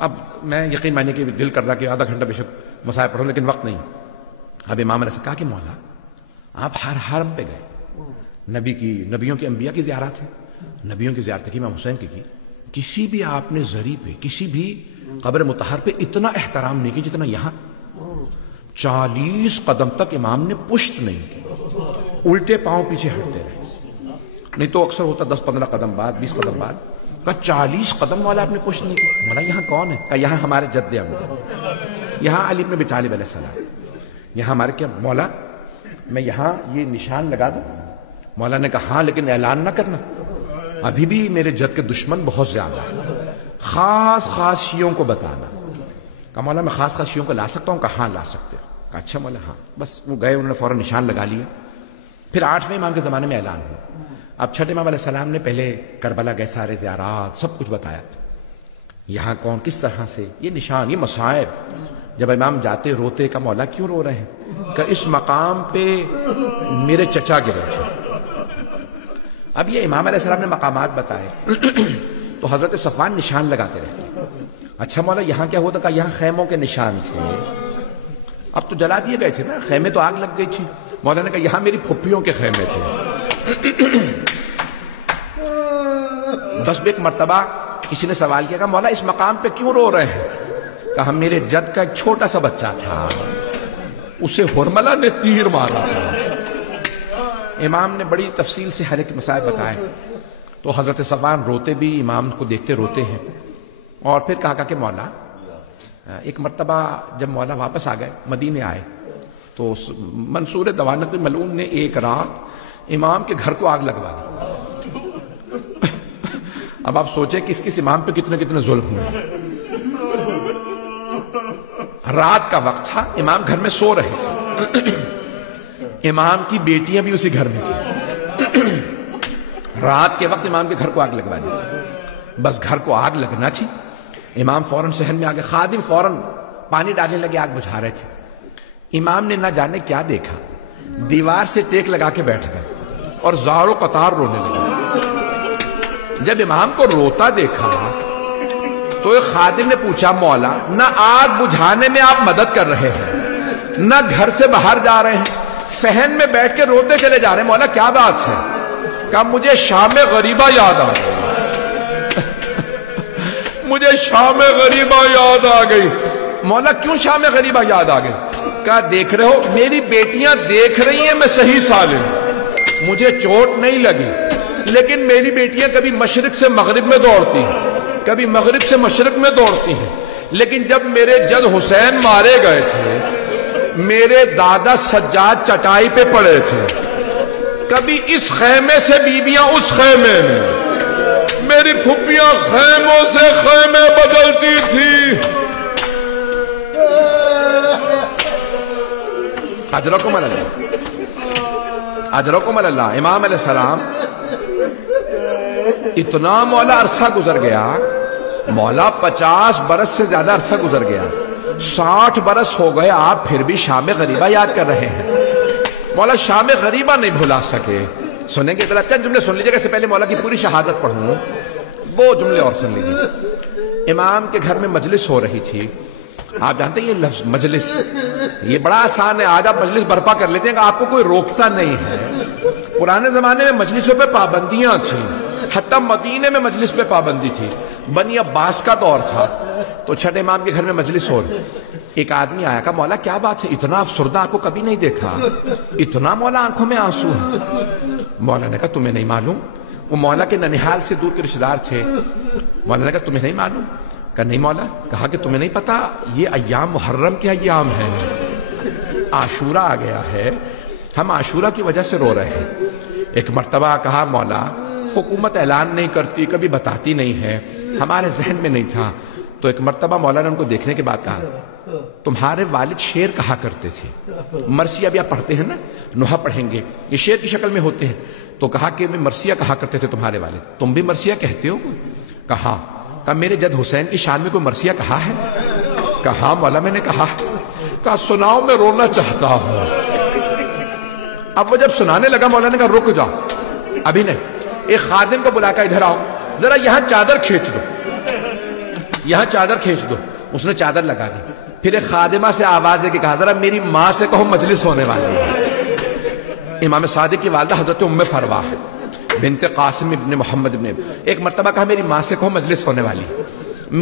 اب میں یقین مانیے کہ دل کر رہا کہ آدھا گھنٹہ بے شک مسائل پڑھوں, لیکن وقت نہیں. اب امام نے کہا کہ مولا آپ ہر حرم پہ گئے, نبیوں کی انبیاء کی زیارت ہے, نبیوں کی زیارت کی, امام حسین کی, کسی بھی آپ نے زری پہ, کسی بھی قبر مطہر پہ اتنا احترام نہیں کی جتنا یہاں. 40 قدم تک امام نے پشت نہیں کی, الٹے پاؤں پیچھے ہٹتے رہے. نہیں تو اکثر ہوتا 10-15 قدم بعد, 20 قدم بعد. کہا 40 قدم مولا آپ نے پشت نہیں کی. مولا یہاں کون ہے؟ کہا یہاں ہمارے جد امجد, یہاں علی بن ابی طالب علیہ السلام, یہاں ہمارے کیا. مولا میں یہاں یہ نشان لگا دوں؟ مولا نے کہا ہاں, لیکن اعلان نہ کرنا, ابھی بھی میرے جد کے دشمن بہت زیادہ ہیں, خاص شیعوں کو بتانا. کہا مولا میں خاص شیعوں کو لا سکتا ہوں؟ کہا ہاں لا سکتے ہو. کہا اچھا مولا ہاں. بس وہ گئے, انہوں نے فوراً نشان لگا لیا. پھر 8ویں امام کے زمانے میں اعلان ہوا. اب چھٹے امام علیہ السلام نے پہلے کربلا گئے, سارے زیارات سب کچھ بتایا, یہاں کون کس طرح سے, یہ نشان, یہ مصائب. جب امام جاتے روتے. کا مولا کیوں رو رہے ہیں؟ کہ اس مقام پہ میرے چچا گرے تھے. اب یہ امام علیہ السلام نے مقامات بتائے تو حضرت صفوان نشان لگاتے رہتے. اچھا مولا یہاں کیا ہوتا؟ کہ یہاں خیموں کے نشان تھے. اب تو جلا دیے گئے تھے نا, خیمے تو آگ لگ گئی تھی. مولا نے کہا یہاں میری پھپھیوں کے خیمے تھے. بس ایک مرتبہ کسی نے سوال کیا کہ مولا اس مقام پہ کیوں رو رہے ہیں؟ کہا میرے جد کا ایک چھوٹا سا بچہ تھا, اسے ہرملہ نے تیر مارا تھا. امام نے بڑی تفصیل سے ہر ایک مسائل بتائے. تو حضرت صفوان روتے بھی, امام کو دیکھتے روتے ہیں. اور پھر کہا کہ مولا, ایک مرتبہ جب مولا واپس آ گئے, مدینے آئے, تو منصور دوانت ملعون نے ایک رات امام کے گھر کو آگ لگوا دی. اب آپ سوچیں کہ کس امام پہ کتنے کتنے ظلم ہوئے. رات کا وقت تھا, امام گھر میں سو رہے تھے, امام کی بیٹیاں بھی اسی گھر میں تھیں. رات کے وقت امام کے گھر کو آگ لگوا دی. بس گھر کو آگ لگنا تھی, امام فوراً صحن میں آ گئے, خادم فوراً پانی ڈالنے لگے, آگ بجھا رہے تھے. امام نے نہ جانے کیا دیکھا, دیوار سے ٹیک لگا کے بیٹھ گئے اور زار و قطار رونے لگے. جب امام کو روتا دیکھا تو ایک خادم نے پوچھا مولا, نہ آگ بجھانے میں آپ مدد کر رہے ہیں, نہ گھر سے باہر جا رہے ہیں, صحن میں بیٹھ کے روتے چلے جا رہے ہیں, مولا کیا بات ہے؟ کہا مجھے شام غریبہ یاد آ گئی. مجھے شام غریبہ یاد آ گئی. مولا کیوں شام غریبہ یاد آ گئی؟ کہا دیکھ رہے ہو میری بیٹیاں دیکھ رہی ہیں میں صحیح سالم, مجھے چوٹ نہیں لگی, لیکن میری بیٹیاں کبھی مشرق سے مغرب میں دوڑتی ہیں, کبھی مغرب سے مشرق میں دوڑتی ہیں. لیکن جب میرے جد حسین مارے گئے تھے, میرے دادا سجاد چٹائی پہ پڑے تھے, کبھی اس خیمے سے بیویاں اس خیمے میں, میری پھپھیاں خیموں سے خیمے بدلتی تھی. اجرکم اللہ, اجرکم اللہ. امام علیہ السلام اتنا مولا عرصہ گزر گیا, مولا 50 برس سے زیادہ عرصہ گزر گیا, 60 برس ہو گئے, آپ پھر بھی شام غریبہ یاد کر رہے ہیں. مولا شام غریبہ نہیں بھلا سکے. سنیں گے ذرا چند جملے سن لیجیے, اس سے پہلے مولا کی پوری شہادت پڑھوں, وہ جملے اور سن لیجیے. امام کے گھر میں مجلس ہو رہی تھی. آپ جانتے ہیں یہ لفظ مجلس, یہ بڑا آسان ہے, آج آپ مجلس برپا کر لیتے ہیں کہ آپ کو کوئی روکتا نہیں ہے. پرانے زمانے میں مجلسوں پہ پابندیاں تھیں, حتیٰ مدینے میں مجلس پہ پابندی تھی. بنی عباس کا دور تھا, تو چھٹے امام کے گھر میں مجلس ہو رہی. ایک آدمی آیا, کہا مولا کیا بات ہے, اتنا افسردہ آپ کو کبھی نہیں دیکھا, اتنا مولا آنکھوں میں آنسو ہے. مولا نے کہا تمہیں نہیں معلوم, وہ مولا کے ننیحال سے دور کے رشتہ دار تھے. مولا نے کہا تمہیں نہیں معلوم؟ کہا نہیں مولا. کہا کہ تمہیں نہیں پتا یہ ایام محرم کے ایام ہیں, عاشورہ آ گیا ہے, ہم عاشورہ کی وجہ سے رو رہے ہیں. ایک مرتبہ کہا مولا حکومت اعلان نہیں کرتی, کبھی بتاتی نہیں ہے, ہمارے ذہن میں نہیں تھا. تو ایک مرتبہ مولا نے ان کو دیکھنے کے بعد کہا تمہارے والد شعر کہا کرتے تھے, مرثیہ بھی آپ پڑھتے ہیں نا, نوحہ پڑھیں گے, یہ شعر کی شکل میں ہوتے ہیں. تو کہا کہ میں مرثیہ کہا کرتے تھے تمہارے والد, تم بھی مرثیہ کہتے ہو؟ کہا. کہا میرے جد حسین کی شان میں کوئی مرثیہ کہا ہے؟ کہا مولا میں نے کہا. کہا سناؤ میں رونا چاہتا ہوں. اب وہ جب سنانے لگا مولا نے کہا رک جاؤ, ابھی نہیں. ایک خادم کو بلا کر ادھر آؤ, ذرا یہاں چادر کھینچ دو, یہاں چادر کھینچ دو. اس نے چادر لگا دی. پھر ایک خادمہ سے آواز ہے کہ کہا ذرا میری ماں سے کہو مجلس ہونے والی ہے. امام صادق کی والدہ حضرت ام فروا بنت قاسم ابن محمد ابن. ایک مرتبہ کہا میری ماں سے کہو مجلس ہونے والی ہے,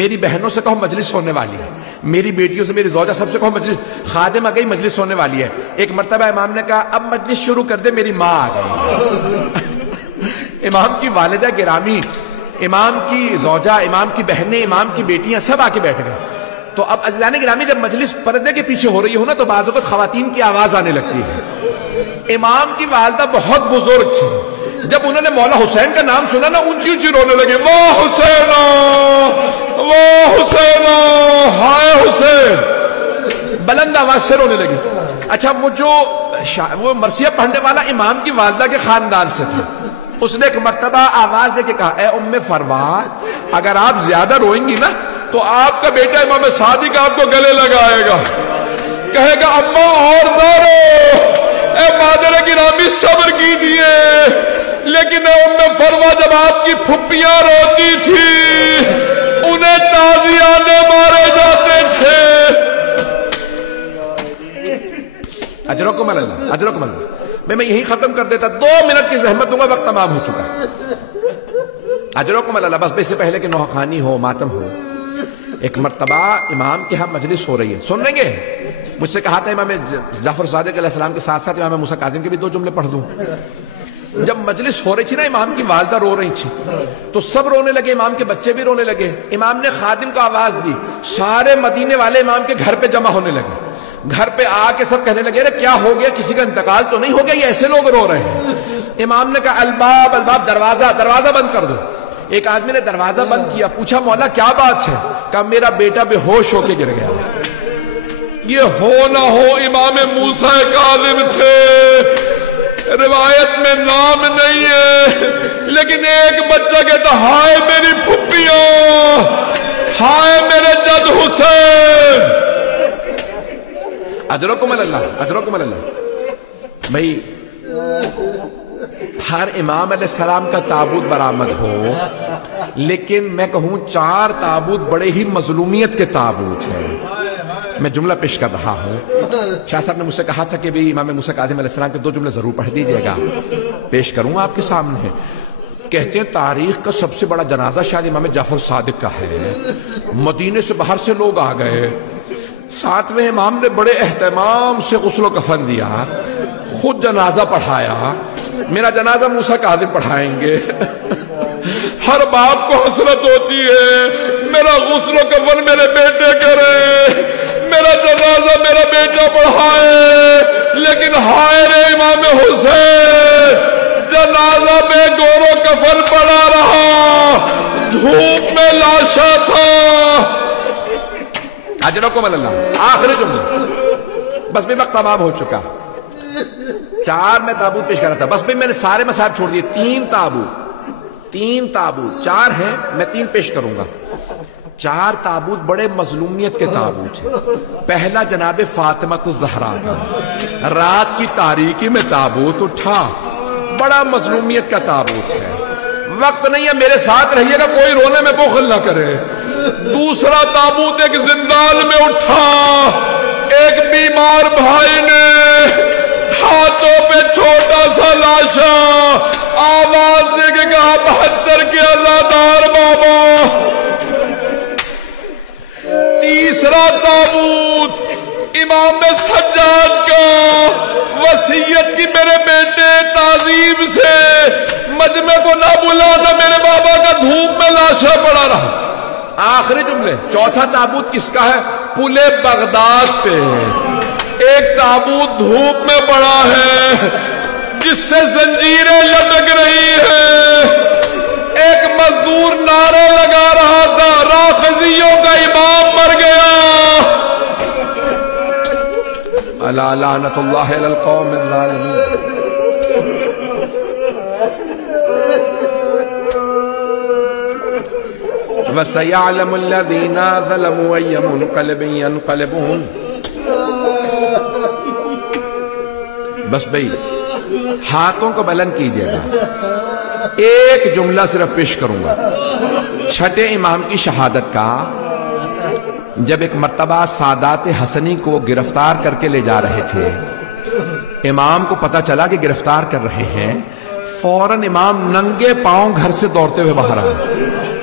میری بہنوں سے کہو مجلس ہونے والی ہے, میری بیٹیوں سے, میری زوجہ سب سے کہو مجلس. خادم آ گئی مجلس ہونے والی ہے. ایک مرتبہ امام نے کہا اب مجلس شروع کر دے, میری ماں آ گئی. امام کی والدہ گرامی, امام کی زوجہ, امام کی بہنیں, امام کی بیٹیاں سب آ کے بیٹھ گئے. تو اب عزیزان گرامی جب مجلس پردے کے پیچھے ہو رہی ہو نا, تو بعض اوقات خواتین کی آواز آنے لگتی ہے. امام کی والدہ بہت بزرگ تھی, جب انہوں نے مولا حسین کا نام سنا نا, اونچی اونچی رونے لگے, واہ حسین, واہ حسین, ہائے حسین, بلند آواز سے رونے لگے. اچھا وہ مرثیہ پڑھنے والا امام کی والدہ کے خاندان سے تھا. اس نے ایک مرتبہ آواز دے کے کہا اے ام فروا, اگر آپ زیادہ روئیں گی نا تو آپ کا بیٹا امام صادق آپ کو گلے لگائے گا, کہے گا اماں اور نہ رو, اے مادر گرامی صبر کیجئے. لیکن اے ام فروا جب آپ کی پھپھیاں روتی تھی انہیں تازیانے مارے جاتے تھے. اجرکم اللہ، اجرکم اللہ۔ میں یہی ختم کر دیتا، 2 منٹ کی زحمت دوں گا، وقت تمام ہو چکا ہے۔ اجرکم اللہ۔ بس اس سے پہلے کہ نوحہ خوانی ہو، ماتم ہو، ایک مرتبہ امام کے ہاں مجلس ہو رہی ہے، سن لیں گے؟ مجھ سے کہا تھا امام جعفر صادق علیہ السلام کے ساتھ ساتھ امام موسیٰ کاظم کے بھی 2 جملے پڑھ دوں۔ جب مجلس ہو رہی تھی نا، امام کی والدہ رو رہی تھی، تو سب رونے لگے، امام کے بچے بھی رونے لگے۔ امام نے خادم کو آواز دی، سارے مدینے والے امام کے گھر پہ جمع ہونے لگے۔ گھر پہ آ کے سب کہنے لگے، کیا ہو گیا، کسی کا انتقال تو نہیں ہو گیا، یہ ایسے لوگ رو رہے ہیں؟ امام نے کہا الباب الباب، دروازہ بند کر دو۔ ایک آدمی نے دروازہ بند کیا، پوچھا مولا کیا بات ہے؟ کہا میرا بیٹا بے ہوش ہو کے گر گیا۔ یہ ہو نہ ہو امام موسیٰ کاظم تھے، روایت میں نام نہیں ہے، لیکن ایک بچہ کہتا ہائے میری پھپھیاں، ہائے میرے جد حسین۔ اجرکم اللہ، اجرکم اللہ۔ بھائی ہر امام علیہ السلام کا تابوت برآمد ہو، لیکن میں کہوں 4 تابوت بڑے ہی مظلومیت کے تابوت ہیں۔ میں جملہ پیش کر رہا ہوں۔ شاہ صاحب نے مجھ سے کہا تھا کہ بھی امام موسیٰ کاظم علیہ السلام کے 2 جملے ضرور پڑھ دیجئے گا، پیش کروں آپ کے سامنے۔ کہتے ہیں تاریخ کا سب سے بڑا جنازہ شاید امام جعفر صادق کا ہے۔ مدینے سے باہر سے لوگ آ گئے، 7ویں امام نے بڑے اہتمام سے غسل و کفن دیا، خود جنازہ پڑھایا۔ میرا جنازہ موسیٰ کاظم پڑھائیں گے۔ ہر باپ کو حسرت ہوتی ہے میرا غسل و کفن میرے بیٹے کرے، میرا جنازہ میرا بیٹا پڑھائے، لیکن ہائے رے امام حسین، جنازہ میں گور و کفن پڑا رہا، دھوپ میں لاشا تھا۔ اجرکم اللہ۔ آخری جملہ، بس بھی وقت تمام ہو چکا۔ 4 میں تابوت پیش کر رہا تھا، بس بھی میں نے سارے مصاحب چھوڑ دیے۔ 3 تابوت 4 ہیں، میں 3 پیش کروں گا۔ 4 تابوت بڑے مظلومیت کے تابوت ہیں۔ پہلا جناب فاطمہ الزہرا کا، رات کی تاریکی میں تابوت اٹھا، بڑا مظلومیت کا تابوت ہے۔ وقت نہیں ہے، میرے ساتھ رہیے گا، کوئی رونے میں بخل نہ کرے۔ دوسرا تابوت ایک زندان میں اٹھا، ایک بیمار بھائی نے ہاتھوں پہ چھوٹا سا لاشا، آواز دے کے کہا 72 کے عزادار بابا۔ تیسرا تابوت امام سجاد کا، وصیت کی میرے بیٹے تعظیم سے مجمع کو نہ بلانا، میرے بابا کا دھوپ میں لاشا پڑا رہا۔ آخری جملے، چوتھا تابوت کس کا ہے؟ پل بغداد پہ ایک تابوت دھوپ میں پڑا ہے، جس سے زنجیریں لٹک رہی ہیں۔ ایک مزدور نعرہ لگا رہا تھا، رافضیوں کا امام مر گیا۔ الا لعنت اللہ علی القوم الظالمین۔ وَسَيَعْلَمُ الَّذِينَ ظَلَمُوا أَيَّ مُنْقَلِبٍ يَنْقَلِبُونَ۔ بس بھئی ہاتھوں کو بلند کیجئے گا، ایک جملہ صرف پیش کروں گا۔ 6 امام کی شہادت کا، جب ایک مرتبہ سادات حسنی کو گرفتار کر کے لے جا رہے تھے، امام کو پتا چلا کہ گرفتار کر رہے ہیں، فوراً امام ننگے پاؤں گھر سے دوڑتے ہوئے باہر آئے،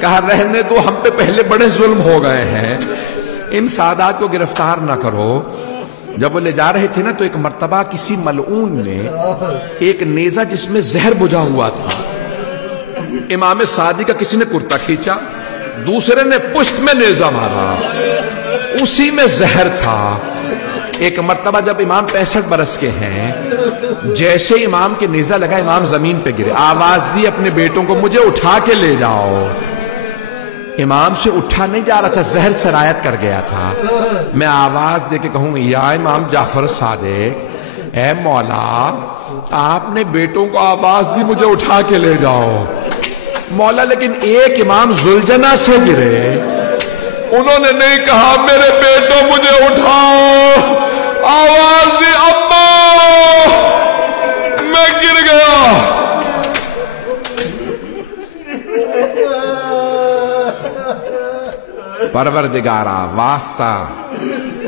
کہا رہنے دو، ہم پہ پہلے بڑے ظلم ہو گئے ہیں، ان سادات کو گرفتار نہ کرو۔ جب وہ لے جا رہے تھے نا، تو ایک مرتبہ کسی ملعون نے ایک نیزہ جس میں زہر بجھا ہوا تھا، امام صادق کا کسی نے کرتا کھینچا، دوسرے نے پشت میں نیزہ مارا، اسی میں زہر تھا۔ ایک مرتبہ جب امام 65 برس کے ہیں، جیسے امام کے نیزہ لگا، امام زمین پہ گرے، آواز دی اپنے بیٹوں کو مجھے اٹھا کے لے جاؤ۔ امام سے اٹھا نہیں جا رہا تھا، زہر سرایت کر گیا تھا۔ میں آواز دے کے کہوں یا امام جعفر صادق، اے مولا آپ نے بیٹوں کو آواز دی مجھے اٹھا کے لے جاؤ۔ مولا لیکن ایک امام ذوالجناح سے گرے، انہوں نے نہیں کہا میرے بیٹوں مجھے اٹھاؤ، آواز دی اماں میں گر گیا۔ پروردگارا واسطہ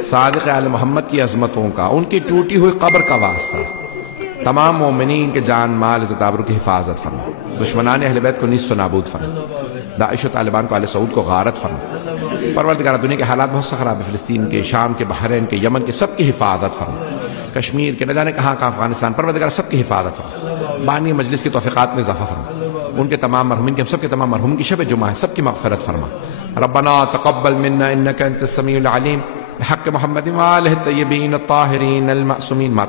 صادق آل محمد کی عظمتوں کا، ان کی ٹوٹی ہوئی قبر کا واسطہ تمام مومنین کے جان مال عزت آبرو کی حفاظت فرما، دشمنان اہل بیت کو نیست و نابود فرما، داعش و طالبان کو آل سعود کو غارت فرما، پروردگار دنیا کے حالات بہت سے خراب ہے، فلسطین کے، شام کے، بحرین کے، یمن کے، سب کی حفاظت فرما، کشمیر کے، نہ جانے کہاں کہاں، افغانستان، پروردگار سب کی حفاظت فرما، بانی مجلس کی توفیقات میں اضافہ فرما، ان کے تمام مرحومین کے، ہم سب کے تمام مرحومین کی شب جمعہ ہے، سب کی مغفرت فرما۔ ربنا تقبل منا انك انت السميع العليم بحق محمد وآله الطيبين الطاهرين المعصومين۔